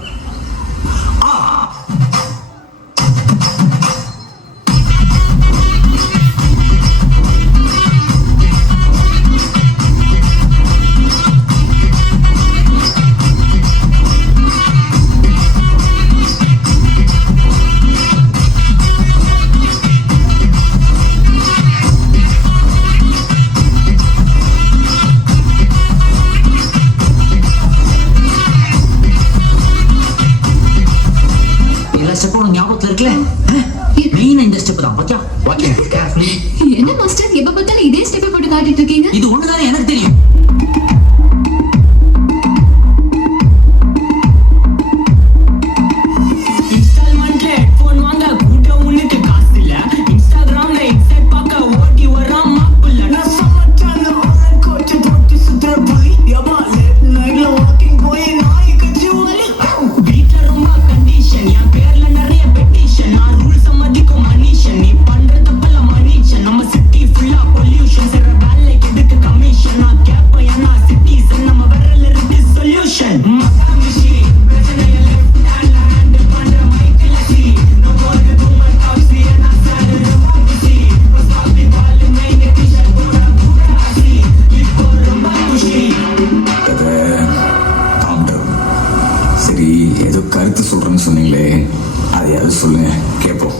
என்ன மாஸ்டர் எப்ப பார்த்தாலும் இதே ஸ்டெப் போட்டு காட்டிட்டு இருக்கீங்க? இது ஒண்ணுதான் எனக்கு தெரியும். இன்ஸ்டால்மெண்ட்ல ஹெட்போன் வாங்க கூட்ட உனக்கு காசு இல்ல. இன்ஸ்டாகிராம்ல எக்ஸைட் பார்க்க ஓடி வரான் மாப்புள்ள. நான் சமச்சான ஆன்லைன் கோச் போட்டு சுத்துற போய் யபா லேட் நைட்ல வாக்கிங் போய் நாய் கட்சி வலி. வீட்ல ரொம்ப கண்டிஷன், என் பேர்ல நிறைய பெட்டிஷன். நான் ரூல்ஸ் மதிக்கும் மனுஷன், நீ பண்ற தப்பெல்லாம் மனுஷன். நம்ம சிட்டி ஃபுல்லா பொல்யூஷன், செய்ற வேலைக்கு எதுக்கு கமிஷன்? நான் கேப்பேன் ஏன்னா சிட்டிசன், நம்ம வரல இருக்கு சொல்யூஷன். மகாமிஷி பிரச்சனைய லெஃப்ட் ஹேண்ட்ல ஹேண்டில் பண்ற மைக்கேல் சி. நோ போர்டு பூமர் காப்ஸி நான் சாலரி வாபிசி. பஸ்டாபி பால் மெயின் டிஷர்ட் போட புராசி. இப்போ ரொம்ப குஷி. சரி, ஏதோ கருத்து சொல்றேன்னு சொன்னீங்களே, அதையாவது சொல்லுங்க, கேட்போம்.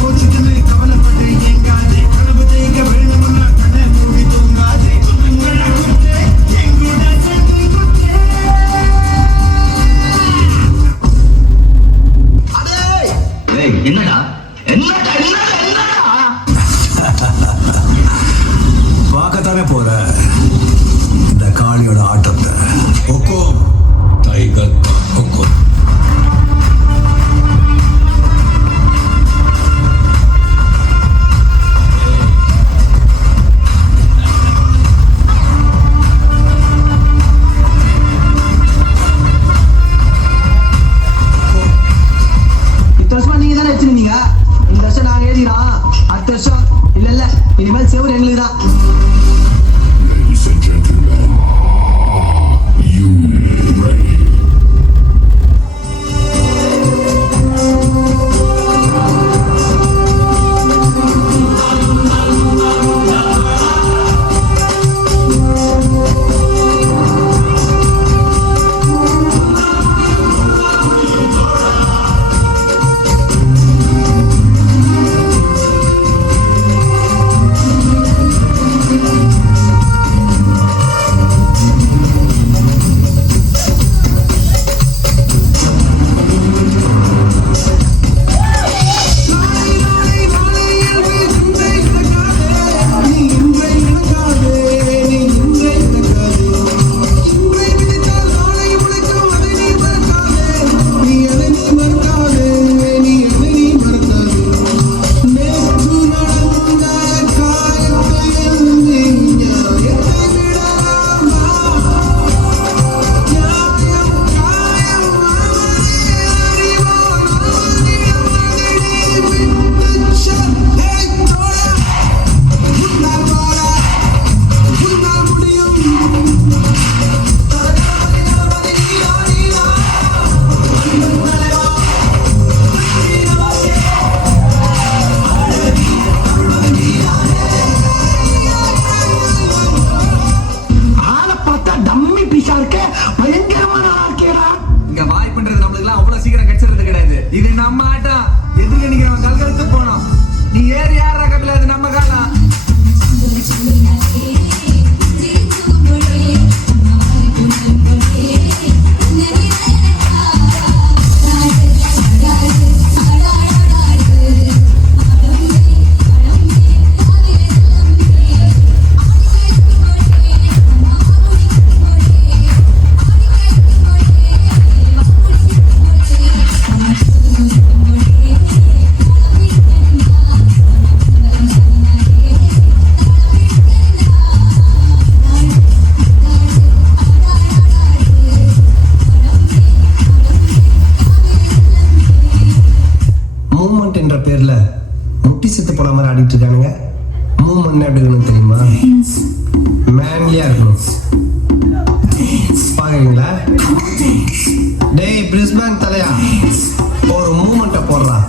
போச்சுன்னு என்னடா என்னடா என்னடா என்னடா பார்க்கத்தானே போற இந்த காளியோட ஆட்டத்தை. ஒக்கோ டைகர் ஒக்கோ. நீங்க தானே வச்சிருந்தீங்க. இந்த வருஷம் நாங்க எழுதிக்கிறோம், அடுத்த வருஷம் இல்ல இனிமேல் செவ்வறு எங்களுக்கு தான். இது நம்ம ஆட்டம். எதிர்க்க நிக்கிறவன் கல்கழுத்து போனோம். நீ ஏறி யார் ரகத்துல அது நம்ம காலம். மூமெண்ட் என்ற பேர்ல முட்டி செத்து போன மாதிரி ஆடிட்டு இருக்கானுங்க. மூமெண்ட் எப்படி இருக்கணும் தெரியுமா? மேன்லியா இருக்கணும். பாக்குறீங்களா? டேய் பிரிஸ்பேன் தலையா, ஒரு மூமெண்ட்டை போடுறான்.